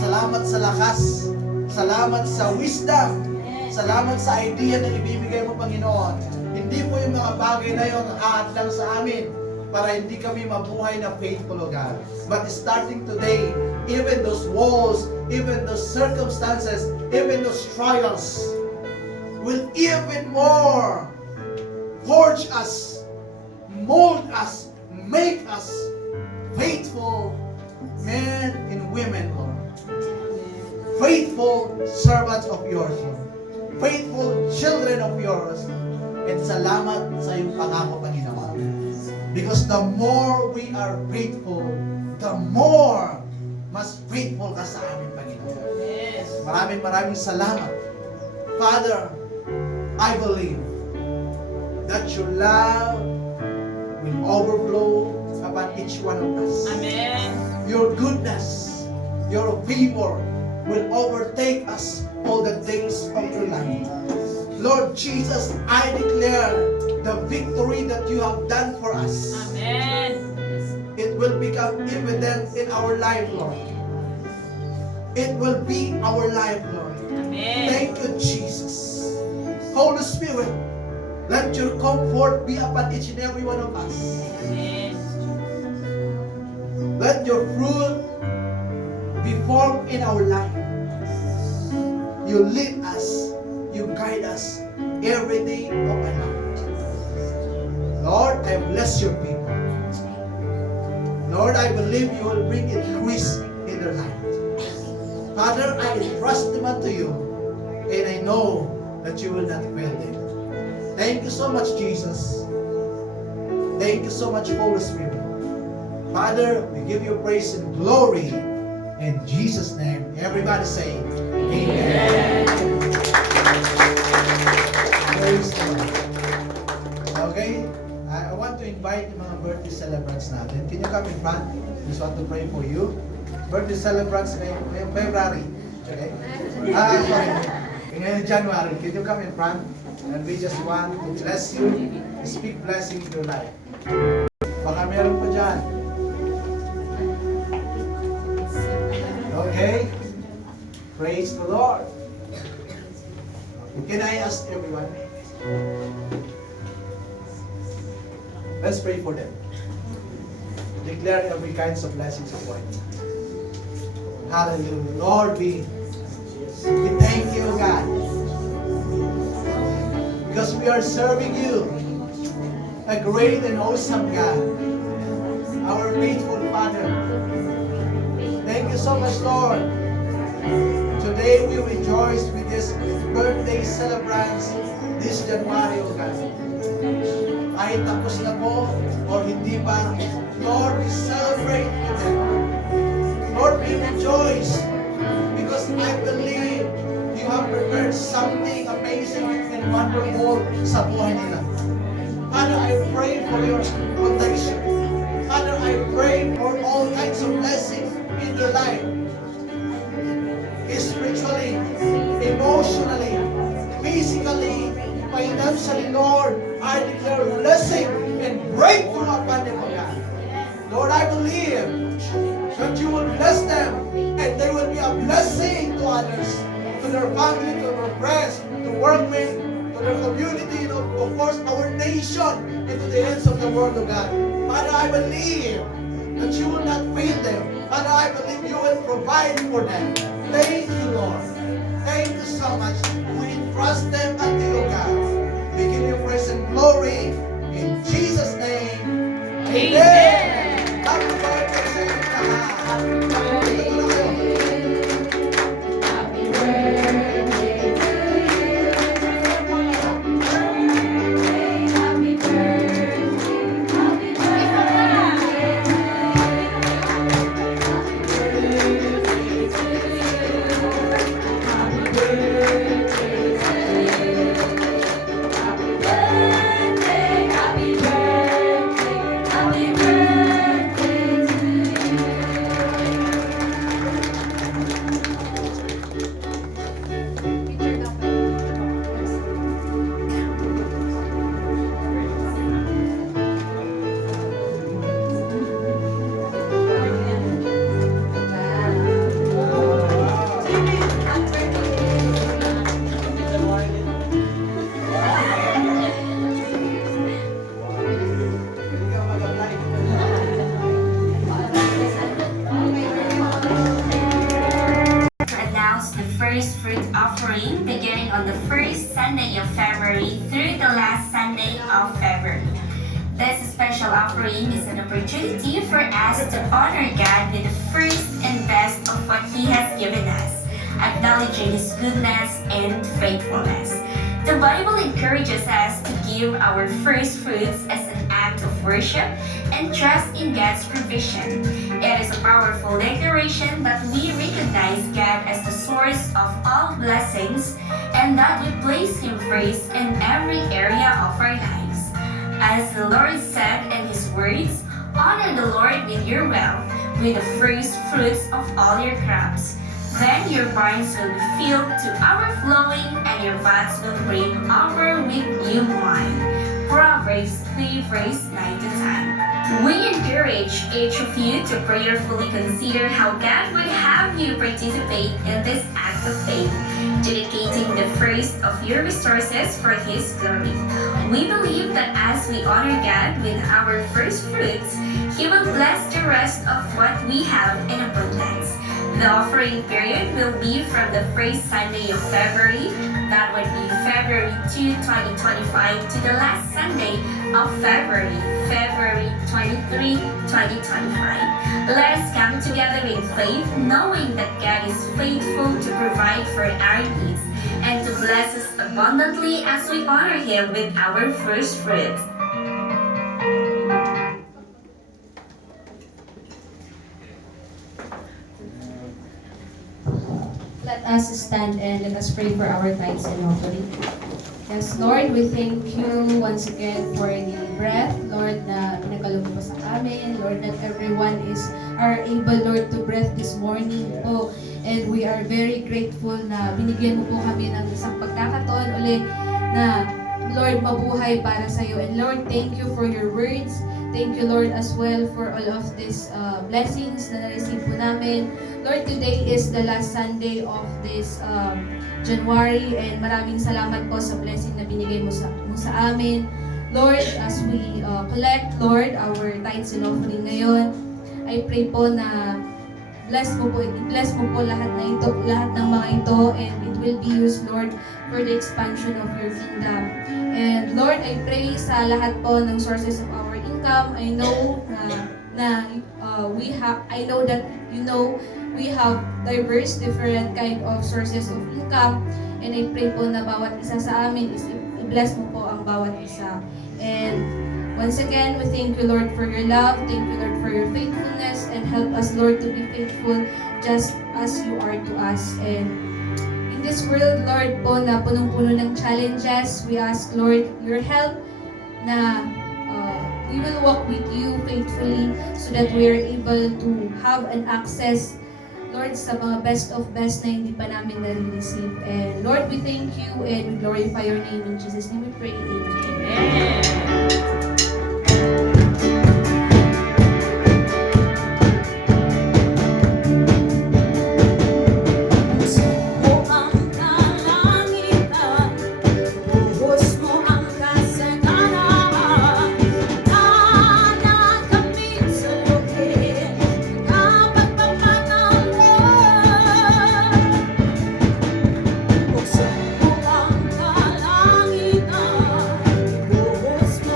Salamat sa lakas. Salamat sa wisdom. Salamat sa idea na ibibigay mo, Panginoon. Hindi po yung mga bagay na yun aadlang sa amin para hindi kami mabuhay na faithful, O God. But starting today, even those walls, even those circumstances, even those trials, will even more forge us, mold us, make us faithful men and women, Lord. Faithful servants of yours, Lord. Faithful children of yours. And salamat sa iyong pangako, Panginoon. Because the more we are faithful, the more mas faithful ka sa amin, Panginoon. Yes. Maraming salamat. Father, I believe that your love will overflow upon each one of us. Amen. Your goodness, your favor will overtake us all the days of your life. Lord Jesus, I declare the victory that you have done for us. Amen. It will become evident in our life, Lord. It will be our life, Lord. Amen. Thank you, Jesus. Holy Spirit, let your comfort be upon each and every one of us. Amen. Let your fruit be formed in our life. You lead us, you guide us every day of our life. Lord, I bless your people. Lord, I believe you will bring increase in their life. Father, I entrust them unto you, and I know that you will not fail them. Thank you so much, Jesus. Thank you so much, Holy Spirit. Father, we give you praise and glory in Jesus' name. Everybody say, Amen. Praise the Lord. Okay, I want to invite yung mga birthday celebrants natin. Can you come in front? Just want to pray for you. birthday celebrants ngayong February. Okay? Sorry. Ngayong January. Can you come in front? And we just want to bless you, speak blessing to your life. Baka meron pa dyan. Okay? Praise the Lord. Can I ask everyone? Let's pray for them. Declare every kinds of blessings upon you. Hallelujah. Lord, we thank you, God. Because we are serving you, a great and awesome God, our faithful Father. Thank you so much, Lord. Today we rejoice with this birthday celebrants this January, O God. Kahit tapos na po or hindi pa, Lord, we celebrate with them. Lord, we rejoice because I believe you have prepared something amazing and wonderful sa buhay nila. Father, I pray for your protection. Father, I pray for all kinds of blessings in their life. Spiritually, emotionally, physically, financially, Lord, I declare blessing and breakthrough upon them, O God. Lord, I believe that you will bless them and they will be a blessing to others, to their family, to their friends, to workmates, to their community, and of course, our nation, and to the ends of the world, O God. Father, I believe that you will not fail them. Father, I believe you will provide for them. Thank you, Lord. Thank you so much. We trust them unto you, God. We give you praise and glory in Jesus' name. Amen. Happy birthday sa inyo lahat. Happy first fruit offering beginning on the first Sunday of February through the last Sunday of February. This special offering is an opportunity for us to honor God with the first and best of what He has given us, acknowledging His goodness and faithfulness. The Bible encourages us to give our first fruits as an act of worship and trust in God's provision. It is a powerful declaration that we recognize God as the source of all blessings and that we place Him first in every area of our lives. As the Lord said in His words, honor the Lord with your wealth, with the first fruits of all your crops. Then your barns will be filled to overflowing and your vats will bring over with new wine. Proverbs 3 verse 9 to 10. We encourage each of you to prayerfully consider how God would have you participate in this act of faith, dedicating the first of your resources for His glory. We believe that as we honor God with our first fruits, He will bless the rest of what we have in abundance. The offering period will be from the first Sunday of February, that would be February 2, 2025, to the last Sunday of February, February 23, 2025. Let us come together in faith, knowing that God is faithful to provide for our needs and to bless us abundantly as we honor Him with our first fruits. Let us stand and let us pray for our tithes and offering. Yes, Lord, we thank you once again for the breath, Lord, na pinagkaloob mo sa amin. Lord, that everyone are able, Lord, to breathe this morning po. And we are very grateful na binigyan mo po kami ng isang pagkakataon uli na, Lord, mabuhay para sa iyo. And Lord, thank you for your words. Thank you, Lord, as well for all of these blessings na na-receive po namin. Lord, today is the last Sunday of this January, and maraming salamat po sa blessing na binigay mo sa amin. Lord, as we collect, Lord, our tithes and offering ngayon, I pray po na i-bless mo po lahat ng mga ito, and it will be used, Lord, for the expansion of your kingdom. And Lord, I pray sa lahat po ng sources of our income. I know that you know we have diverse, different kind of sources of income, and I pray po na bawat isa sa amin is i-bless mo po ang bawat isa. And once again, we thank you, Lord, for your love. Thank you, Lord, for your faithfulness, and help us, Lord, to be faithful just as you are to us. And in this world, Lord, po na punong-puno ng challenges, we ask, Lord, your help na we will walk with you faithfully so that we are able to have an access, Lord, sa mga best of best na hindi pa namin nare-receive. And Lord, we thank you and we glorify your name. In Jesus' name we pray. Amen. Buksan mo ang kalangitan, ibuhos mo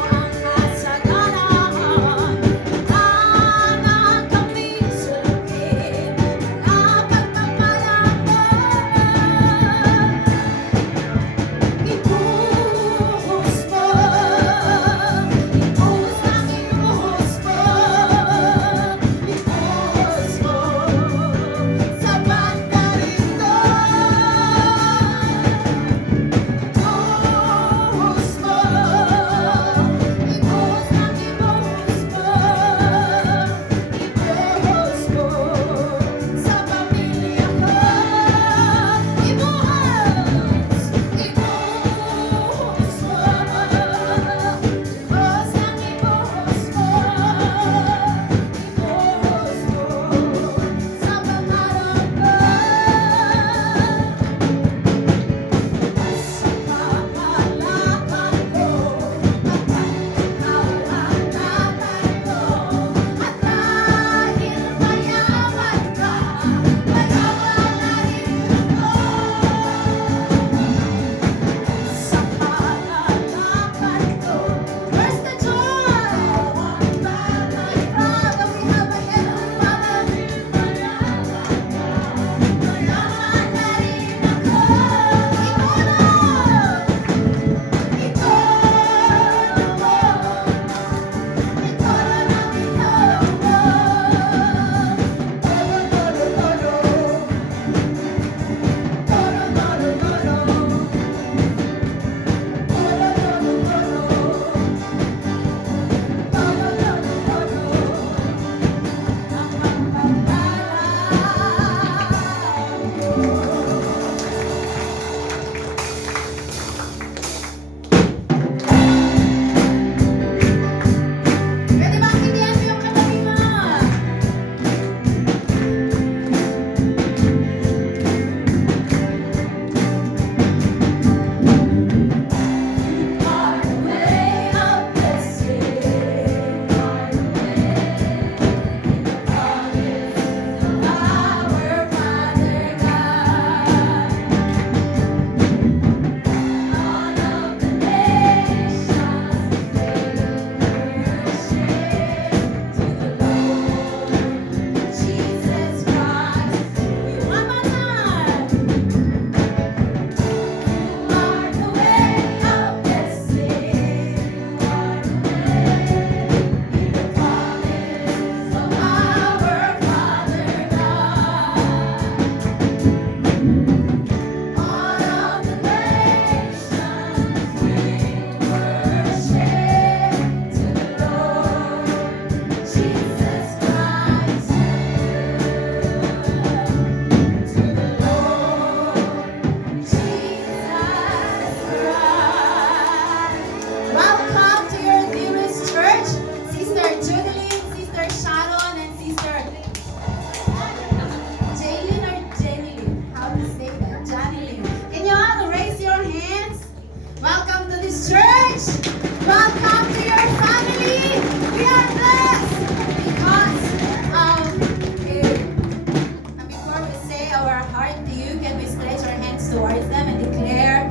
our heart to you, can we stretch our hands towards them and declare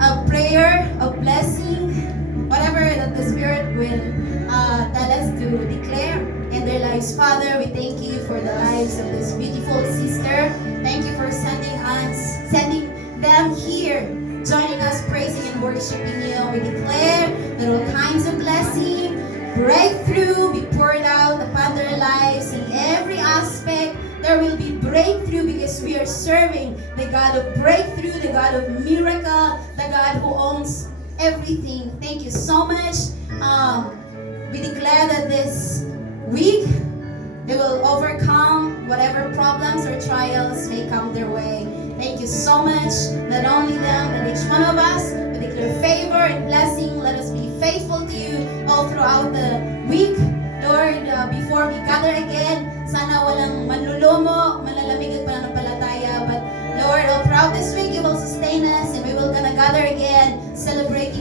a prayer of blessing, whatever that the Spirit will tell us to declare in their lives. Father, we thank you for the lives of this beautiful sister. Thank you for sending them here, joining us, praising and worshiping you. We declare that all kinds of blessing, breakthrough be poured out upon their lives in every aspect. There will be breakthrough because we are serving the God of breakthrough, the God of miracle, the God who owns everything. Thank you so much. We declare that this week they will overcome whatever problems or trials may come their way. Thank you so much. Not only them, but each one of us. We declare favor and blessing. Let us be faithful to you all throughout the week. Lord, before we gather again, sana walang manlulumo, malalamig at pananampalataya. But Lord, all throughout this week, you will sustain us and we will gonna gather again, celebrate